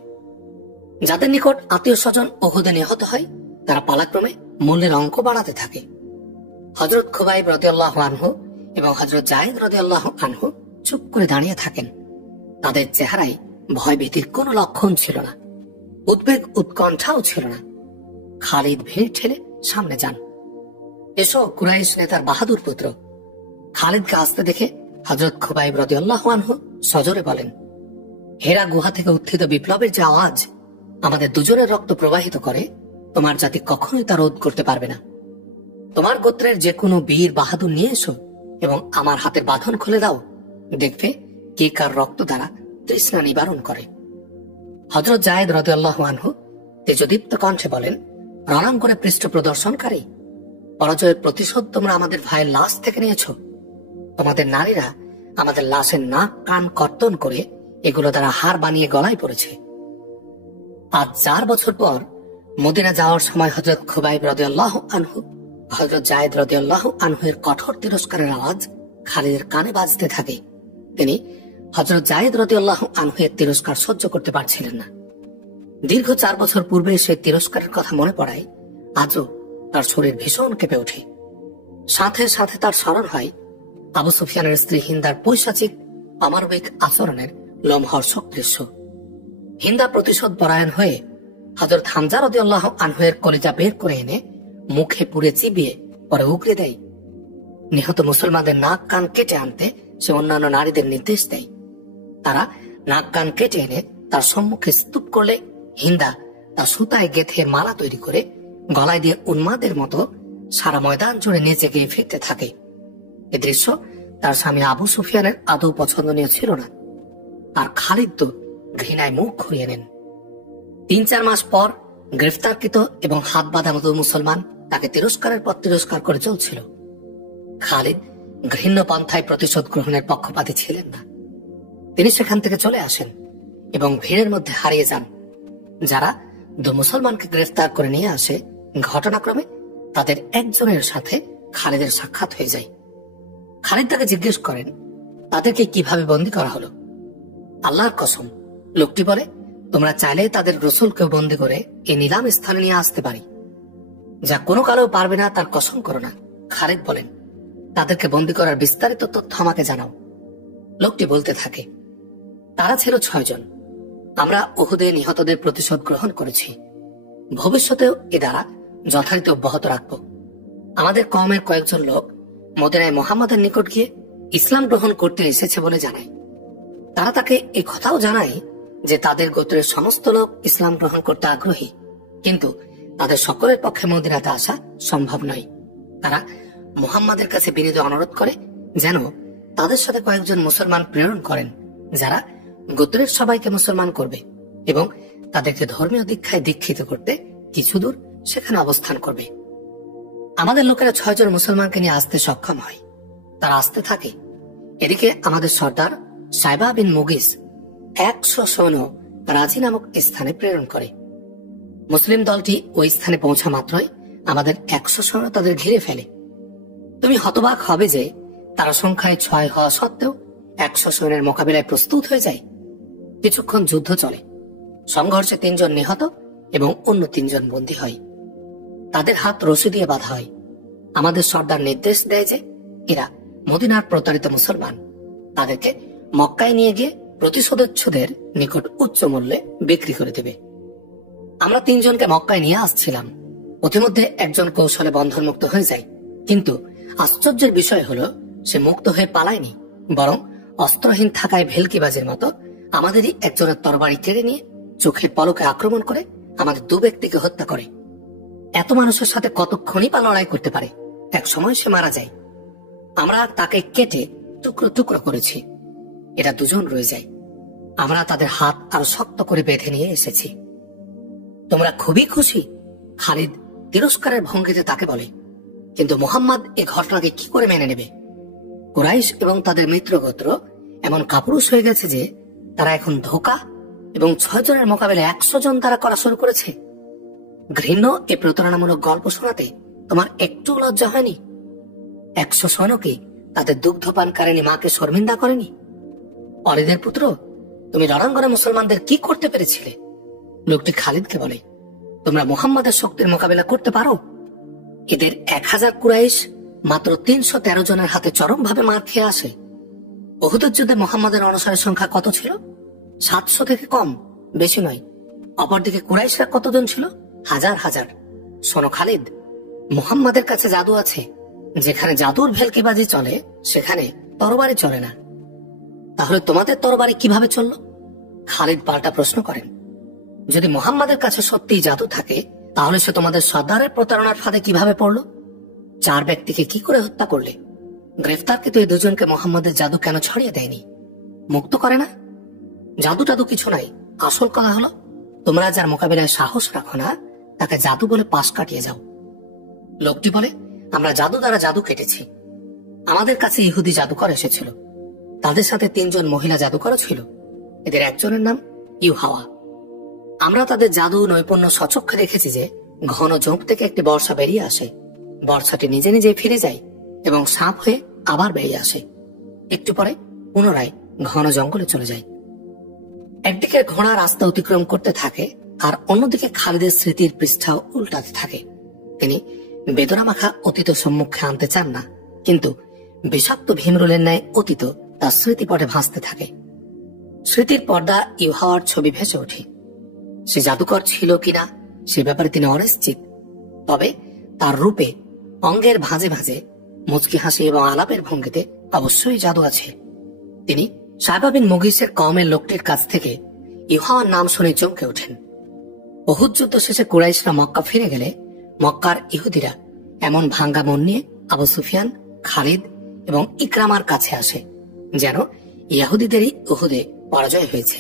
যাদের নিকট আত্মীয় স্বজন উহুদে নিহত হয় তারা পালাক্রমে মূল্যের অঙ্ক বাড়াতে থাকে। হযরত খুবাইব রাদিয়াল্লাহু আনহু এবং হযরত যায়েদ রাদিয়াল্লাহু আনহু চুপ করে দাঁড়িয়ে থাকেন। তাদের চেহারায় ভয় ভীতির কোনো লক্ষণ ছিল না, উদ্বেগ উৎকণ্ঠাও ছিল না। খালিদ ভিড় ঠেলে সামনে যান। এসো কুরাইশ নেতার বাহাদুর পুত্র। খালিদকে আসতে দেখে হযরত খুবাইব রাদিয়াল্লাহু আনহু সজোরে বলেন, হেরা গুহা থেকে উত্থিত বিপ্লবের যে আওয়াজ আমাদের দুজনের রক্ত প্রবাহিত করে, তোমার জাতি কখনোই তা রোধ করতে পারবে না। তোমার গোত্রের যে কোনো বীর বাহাদুর নিয়ে এসো এবং আমার হাতের বাঁধন খুলে দাও, দেখবে কে কার রক্ত দ্বারা তৃষ্ণা নিবারণ করে। হযরত যায়েদ রাদিয়াল্লাহু আনহু তেজদীপ্ত কণ্ঠে বলেন, রণাঙ্গনে পৃষ্ঠ প্রদর্শনকারী, পরাজয়ের প্রতিশোধ তোমরা আমাদের ভাইয়ের লাশ থেকে নিয়েছ। তোমাদের নারীরা আমাদের লাশের নাক কান কর্তন করে এগুলো দ্বারা হার বানিয়ে গলায় পড়েছে। আজ 4 বছর পর মদিনা যাওয়ার সময় হযরত খুবাইব রাদিয়াল্লাহু আনহু হযরত যায়েদ রাদিয়াল্লাহু আনহু এর কঠোর তিরস্কারের আওয়াজ খালিদের কানে বাজতে থাকে। তিনি হযরত যায়েদ রাদিয়াল্লাহু আনহু এর তিরস্কার সহ্য করতে পারছিলেন না। দীর্ঘ 4 বছর পূর্বে সে তিরস্কারের কথা মনে পড়ায় আজও তার শরীর ভীষণ কেঁপে ওঠে। সাথে সাথে তার স্মরণ হয় আবু সুফিয়ানের স্ত্রী হিন্দার পৈশাচিক অমানবিক আচরণের লোমহর্ষক দৃশ্য। হিন্দা প্রতিশোধ পরায়ণ হয়ে হযরত হামজা রাদিয়াল্লাহু আনহু এর কলিজা বের করে এনে মুখে পুড়ে চিবিয়ে পরে উগরে দেয়। নিহত মুসলমানদের নাক কান কেটে আনতে সে অন্যান্য নারীদের নির্দেশ দেয়। তারা নাক কান কেটে এনে তার সম্মুখে স্তূপ করলে হিন্দা তা সুতায় গেথে মালা তৈরি করে গলায় দিয়ে উন্মাদের মতো সারা ময়দান জুড়ে নিচে গিয়ে ফিরতে থাকে। এ দৃশ্য তার স্বামী আবু সুফিয়ানের আদৌ পছন্দনীয় ছিল না, আর খালিদ তো ঘৃণায় মুখ ঘুরিয়ে নেন। 3-4 মাস পর গ্রেফতারকৃত এবং হাত বাঁধা মতো মুসলমান তাকে তিরস্কারের পর তিরস্কার করে চলছিল। খালিদ ঘৃণ্য পন্থায় প্রতিশোধ গ্রহণের পক্ষপাতী ছিলেন না। তিনি সেখান থেকে চলে আসেন এবং ভিড়ের মধ্যে হারিয়ে যান। যারা 2 মুসলমানকে গ্রেফতার করে নিয়ে আসে, ঘটনাক্রমে তাদের একজনের সাথে খালিদের সাক্ষাৎ হয়ে যায়। খালিদ তাকে জিজ্ঞেস করেন, তাদেরকে কিভাবে বন্দী করা হলো? আল্লাহর কসম, লোকটি বলে, তোমরা চাইলে তাদের রসুলকেও বন্দী করে এই নিলাম স্থানে নিয়ে আসতে পারি। যা কোনো কালেও পারবে না তার কসম করো না। খালিদ বলেন, তাদেরকে বন্দী করার বিস্তারিত তথ্য আমাকে জানাও। লোকটি বলতে থাকে, তারা ছিল 6 জন। আমরা উহুদে নিহতদের প্রতিশোধ গ্রহণ করেছি, ভবিষ্যতেও এ দ্বারা যথারীতি অব্যাহত রাখব। আমাদের কওমের কয়েকজন লোক মদিনায় মুহাম্মদের নিকট গিয়ে ইসলাম গ্রহণ করতে এসেছে বলে জানায়। তারা তাকে এই কথাও জানায় যে তাদের গোত্রের সমস্ত লোক ইসলাম গ্রহণ করতে আগ্রহী, কিন্তু তাদের সকলের পক্ষে মদিনাতে আসা সম্ভব নয়। তারা মুহাম্মাদের কাছে বিনীত অনুরোধ করে যেন তাদের সাথে কয়েকজন মুসলমান প্রেরণ করেন, যারা গোত্রের সবাইকে মুসলমান করবে এবং তাদেরকে ধর্মীয় দীক্ষায় দীক্ষিত করতে কিছু দূর সেখানে অবস্থান করবে। আমাদের লোকেরা 6 জন মুসলমানকে নিয়ে আসতে সক্ষম হয়। তারা আসতে থাকে। এদিকে আমাদের সর্দার সাইবা বিন মুগিস 100 সৈন্য রাজি নামক স্থানে প্রেরণ করে। মুসলিম দলটি ওই স্থানে পৌঁছা মাত্রই আমাদের 100 সৈন্য তাদের ঘিরে ফেলে। তুমি হতবাক হবে যে তারা সংখ্যায় 6 হওয়া সত্ত্বেও 100 সৈন্যের মোকাবিলায় প্রস্তুত হয়ে যায়। কিছুক্ষণ যুদ্ধ চলে। সংঘর্ষে 3 জন নিহত এবং অন্য 3 জন বন্দী হয়। তাদের হাত রশি দিয়ে বাঁধা হয়। আমাদের সর্দার নির্দেশ দেয় যে এরা মদিনার প্রতারিত মুসলমান, তাদেরকে মক্কায় নিয়ে গিয়ে প্রতিশোধেচ্ছুদের নিকট উচ্চ মূল্যে বিক্রি করে দেবে। আমরা 3 জনকে মক্কায় নিয়ে আসছিলাম। পথিমধ্যে একজন কৌশলে বন্ধনমুক্ত হয়ে যায়, কিন্তু আশ্চর্যের বিষয় হলো সে মুক্ত হয়ে পালায়নি, বরং অস্ত্রহীন থাকায় ভেলকিবাজির মতো আমাদেরই একজনের তরবারি কেড়ে নিয়ে চোখের পলকে আক্রমণ করে আমাদের 2 ব্যক্তিকে হত্যা করে। এত মানুষের সাথে কতক্ষণই বা লড়াই করতে পারে? এক সময় সে মারা যায়। আমরা তাকে কেটে টুকরো টুকরো করেছি। এরা 2 জন রয়ে যায়। আমরা তাদের হাত আরো শক্ত করে বেঁধে নিয়ে এসেছি। তোমরা খুবই খুশি? খালিদ তিরস্কারের ভঙ্গিতে তাকে বলে। কিন্তু মুহাম্মদ এ ঘটনাকে কি করে মেনে নেবে? কুরাইশ এবং তাদের মিত্রগোত্র এমন কাপুরুষ হয়ে গেছে যে তারা এখন ধোঁকা এবং 6 জনের মোকাবেলায় 100 জন তারা করা শুরু করেছে। ঘৃণ্য এ প্রতারণামূলক গল্প শোনাতে তোমার একটু লজ্জা হয়নি? 100 সৈন্যকে তাদের দুগ্ধপানকারিণী মাকে শর্মিন্দা করেনি? অলিদের পুত্র, তুমি রণাঙ্গনে মুসলমানদের কি করতে পেরেছিলে? লোকটি খালিদকে বলে, তোমরা মুহাম্মাদের শক্তির মোকাবিলা করতে পারো? এদের 1000 কুরাইশ মাত্র 313 জনের হাতে চরমভাবে মার খেয়ে আসে। উহুদের যুদ্ধে মুহাম্মাদের অনুসারীর সংখ্যা কত ছিল? 700 থেকে কম, বেশি নয়। অপরদিকে কুরাইশরা কতজন ছিল? হাজার হাজার। শোনো খালিদ, মুহাম্মাদের কাছে জাদু আছে। যেখানে জাদুর ভেলকিবাজি চলে সেখানে তরবারি চলে না। তাহলে তোমাদের তরবারি কিভাবে চলল? খালিদ পাল্টা প্রশ্ন করেন। যদি মুহাম্মাদের কাছে সত্যিই জাদু থাকে, তাহলে সে তোমাদের সর্দারের প্রতারণার ফাঁদে কিভাবে পড়ল? 4 ব্যক্তিকে কি করে হত্যা করলে? গ্রেফতারকৃত এই 2 জনকে মুহাম্মাদের জাদু কেন ছড়িয়ে দেয়নি? মুক্ত করে না? জাদু টাদু কিছু নাই। আসল কথা হলো, তোমরা যার মোকাবিলায় সাহস রাখো না, তাকে জাদু বলে পাশ কাটিয়ে যাও। লোকটি বলে, আমরা জাদু দ্বারা জাদু কেটেছি। আমাদের কাছে ইহুদি জাদুকর এসেছিল। তাদের সাথে 3 জন মহিলা জাদুকর ছিল। এদের একজনের নাম ইউহাওয়া। আমরা তাদের জাদু নৈপুণ্য সচক্ষে দেখেছি যে ঘন জোঁক থেকে একটি বর্ষা বেরিয়ে আসে। বর্ষাটি নিজে নিজে ফিরে যায় এবং সাপ হয়ে আবার বেরিয়ে আসে। একটু পরে পুনরায় ঘন জঙ্গলে চলে যায়। একদিকে ঘোড়া রাস্তা অতিক্রম করতে থাকে, আর অন্যদিকে খালিদের স্মৃতির পৃষ্ঠা উল্টাতে থাকে। তিনি বেদনা মাখা অতীত সম্মুখে আনতে চান না, কিন্তু বিষাক্ত ভীমরুলের ন্যায় অতীত তার স্মৃতিপটে ভাসতে থাকে। স্মৃতির পর্দা ইউহাওয়ার ছবি ভেসে ওঠে। সে জাদুকর ছিল কিনা সে ব্যাপারে তিনি অনিশ্চিত, তবে তার রূপে, অঙ্গের ভাঁজে ভাঁজে, মুচকি হাসি এবং আলাপের ভঙ্গিতে অবশ্যই জাদু আছে। তিনি সায়বা বিন মুগিসের কওমের লোকটির কাছ থেকে ইউহাওয়ার নাম শুনে চমকে ওঠেন। উহুদ যুদ্ধ শেষে কুরাইশরা মক্কা ফিরে গেলে মক্কার ইহুদিরা এমন ভাঙ্গা মন নিয়ে আবু সুফিয়ান, খালিদ এবং ইকরামার কাছে আসে যেন ইহুদিদেরই উহুদে পরাজয় হয়েছে।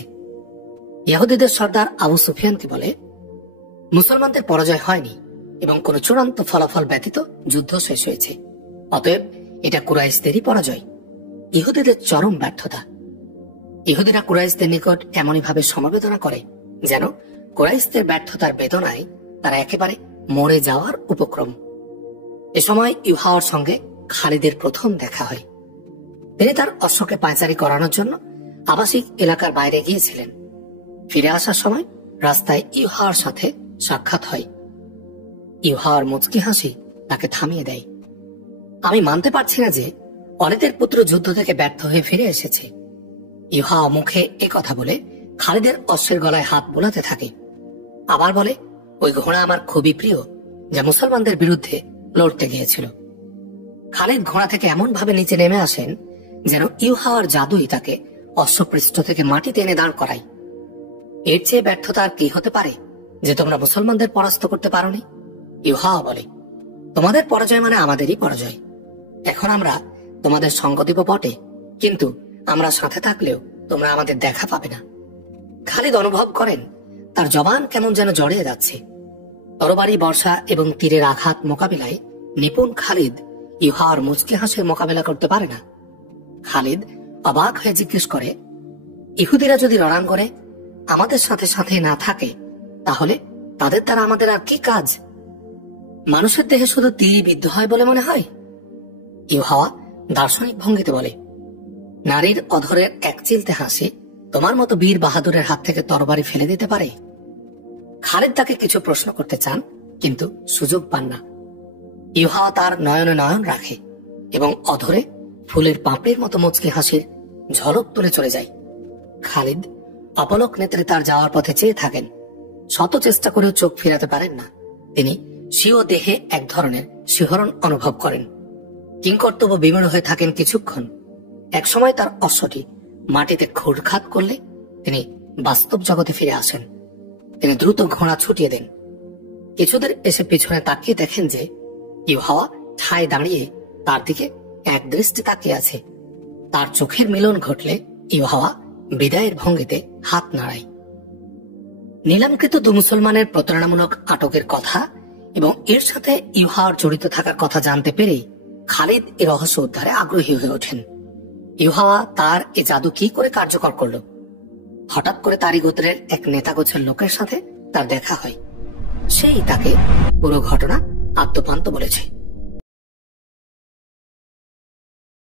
ইহুদিদের সর্দার আবু সুফিয়ানকে বলে, মুসলমানদের পরাজয় হয়নি এবং কোন চূড়ান্ত ফলাফল ব্যতীত যুদ্ধ শেষ হয়েছে। অতএব এটা কুরাইশদেরই পরাজয়, ইহুদিদের চরম ব্যর্থতা। ইহুদিরা কুরাইশদের নিকট এমনই ভাবে সমবেদনা করে যেন কুরাইশদের ব্যর্থতার বেদনায় তারা একেবারে মরে যাওয়ার উপক্রম। এ সময় ইউহাওয়ার সঙ্গে খালিদের প্রথম দেখা হয়। তিনি তার অশ্বকে পায়চারি করানোর জন্য আবাসিক এলাকার বাইরে গিয়েছিলেন। ফিরে আসার সময় রাস্তায় ইউহাওয়ার সাথে সাক্ষাৎ হয়। ইউহাওয়ার মুচকি হাসি তাকে থামিয়ে দেয়। আমি মানতে পারছি না যে অলিদের পুত্র যুদ্ধ থেকে ব্যর্থ হয়ে ফিরে এসেছে। ইউহাওয়া মুখে এ কথা বলে খালিদের অশ্বের গলায় হাত বোলাতে থাকে। আবার বলে, ওই ঘোড়া আমার খুবই প্রিয়, যা মুসলমানদের বিরুদ্ধে লড়তে গিয়েছিল। খালিদ ঘোড়া থেকে এমন ভাবে নিচে নেমে আসেন যেন ইউহাওয়ার জাদুই তাকে অশ্বপৃষ্ঠ থেকে মাটিতে এনে দাঁড় করায়। এর চেয়ে ব্যর্থতা আর কি হতে পারে যে তোমরা মুসলমানদের পরাস্ত করতে পারোনি? ইউহাওয়া বলে, তোমাদের পরাজয় মানে আমাদেরই পরাজয়। এখন আমরা তোমাদের সঙ্গ দিব বটে, কিন্তু আমরা সাথে থাকলেও তোমরা আমাদের দেখা পাবে না। খালিদ অনুভব করেন তার জবান কেমন যেন জড়িয়ে যাচ্ছে। তরবারি, বর্ষা এবং তীরের আঘাত মোকাবিলায় নিপুণ খালিদ ইউহাওয়ার মুচকি হাসির মোকাবিলা করতে পারে না। খালিদ অবাক হয়ে জিজ্ঞেস করে, ইহুদিরা যদি রণাঙ্গনে আমাদের সাথে সাথে না থাকে, তাহলে তাদের দ্বারা আমাদের আর কি কাজ? মানুষের দেহে শুধু তীর বিদ্ধ হয় বলে মনে হয়? ইউহাওয়া দার্শনিক ভঙ্গিতে বলে, নারীর অধরের এক চিলতে হাসি তোমার মতো বীর বাহাদুরের হাত থেকে তরবারি ফেলে দিতে পারে? খালিদ তাকে কিছু প্রশ্ন করতে চান, কিন্তু সুযোগ পান না। ইউহাওয়া তার নয়নে নয়ন রাখে এবং অধরে ফুলের পাপড়ির মতো মুচকি হাসির ঝলক তুলে চলে যায়। খালিদ অপলক নেত্রে তার যাওয়ার পথে চেয়ে থাকেন। শত চেষ্টা করেও চোখ ফেরাতে পারেন না। তিনি স্বীয় দেহে এক ধরনের শিহরণ অনুভব করেন। কিংকর্তব্য বিমূঢ় হয়ে থাকেন কিছুক্ষণ। একসময় তার অশ্বটি মাটিতে খুরখাত করলে তিনি বাস্তব জগতে ফিরে আসেন। তিনি দ্রুত ঘোড়া ছুটিয়ে দেন। কিছুদের এসে পিছনে তাকিয়ে দেখেন যে ইউহাওয়া ঠায় দাঁড়িয়ে তার দিকে এক দৃষ্টি তাকিয়ে আছে। তার চোখের মিলন ঘটলে ইউহাওয়া বিদায়ের ভঙ্গিতে হাত নাড়ায়। নিলামকৃত দু মুসলমানের প্রতারণামূলক আটকের কথা এবং এর সাথে ইউহাওয়ার জড়িত থাকার কথা জানতে পেরেই খালিদ এ রহস্য উদ্ধারে আগ্রহী হয়ে ওঠেন। ইউহাওয়া তার এ জাদু কি করে কার্যকর করল? হঠাৎ করে তারই গোত্রের এক নেতাগোছের লোকের সাথে তার দেখা হয়। সেই তাকে পুরো ঘটনা আত্মপান্ত বলেছে।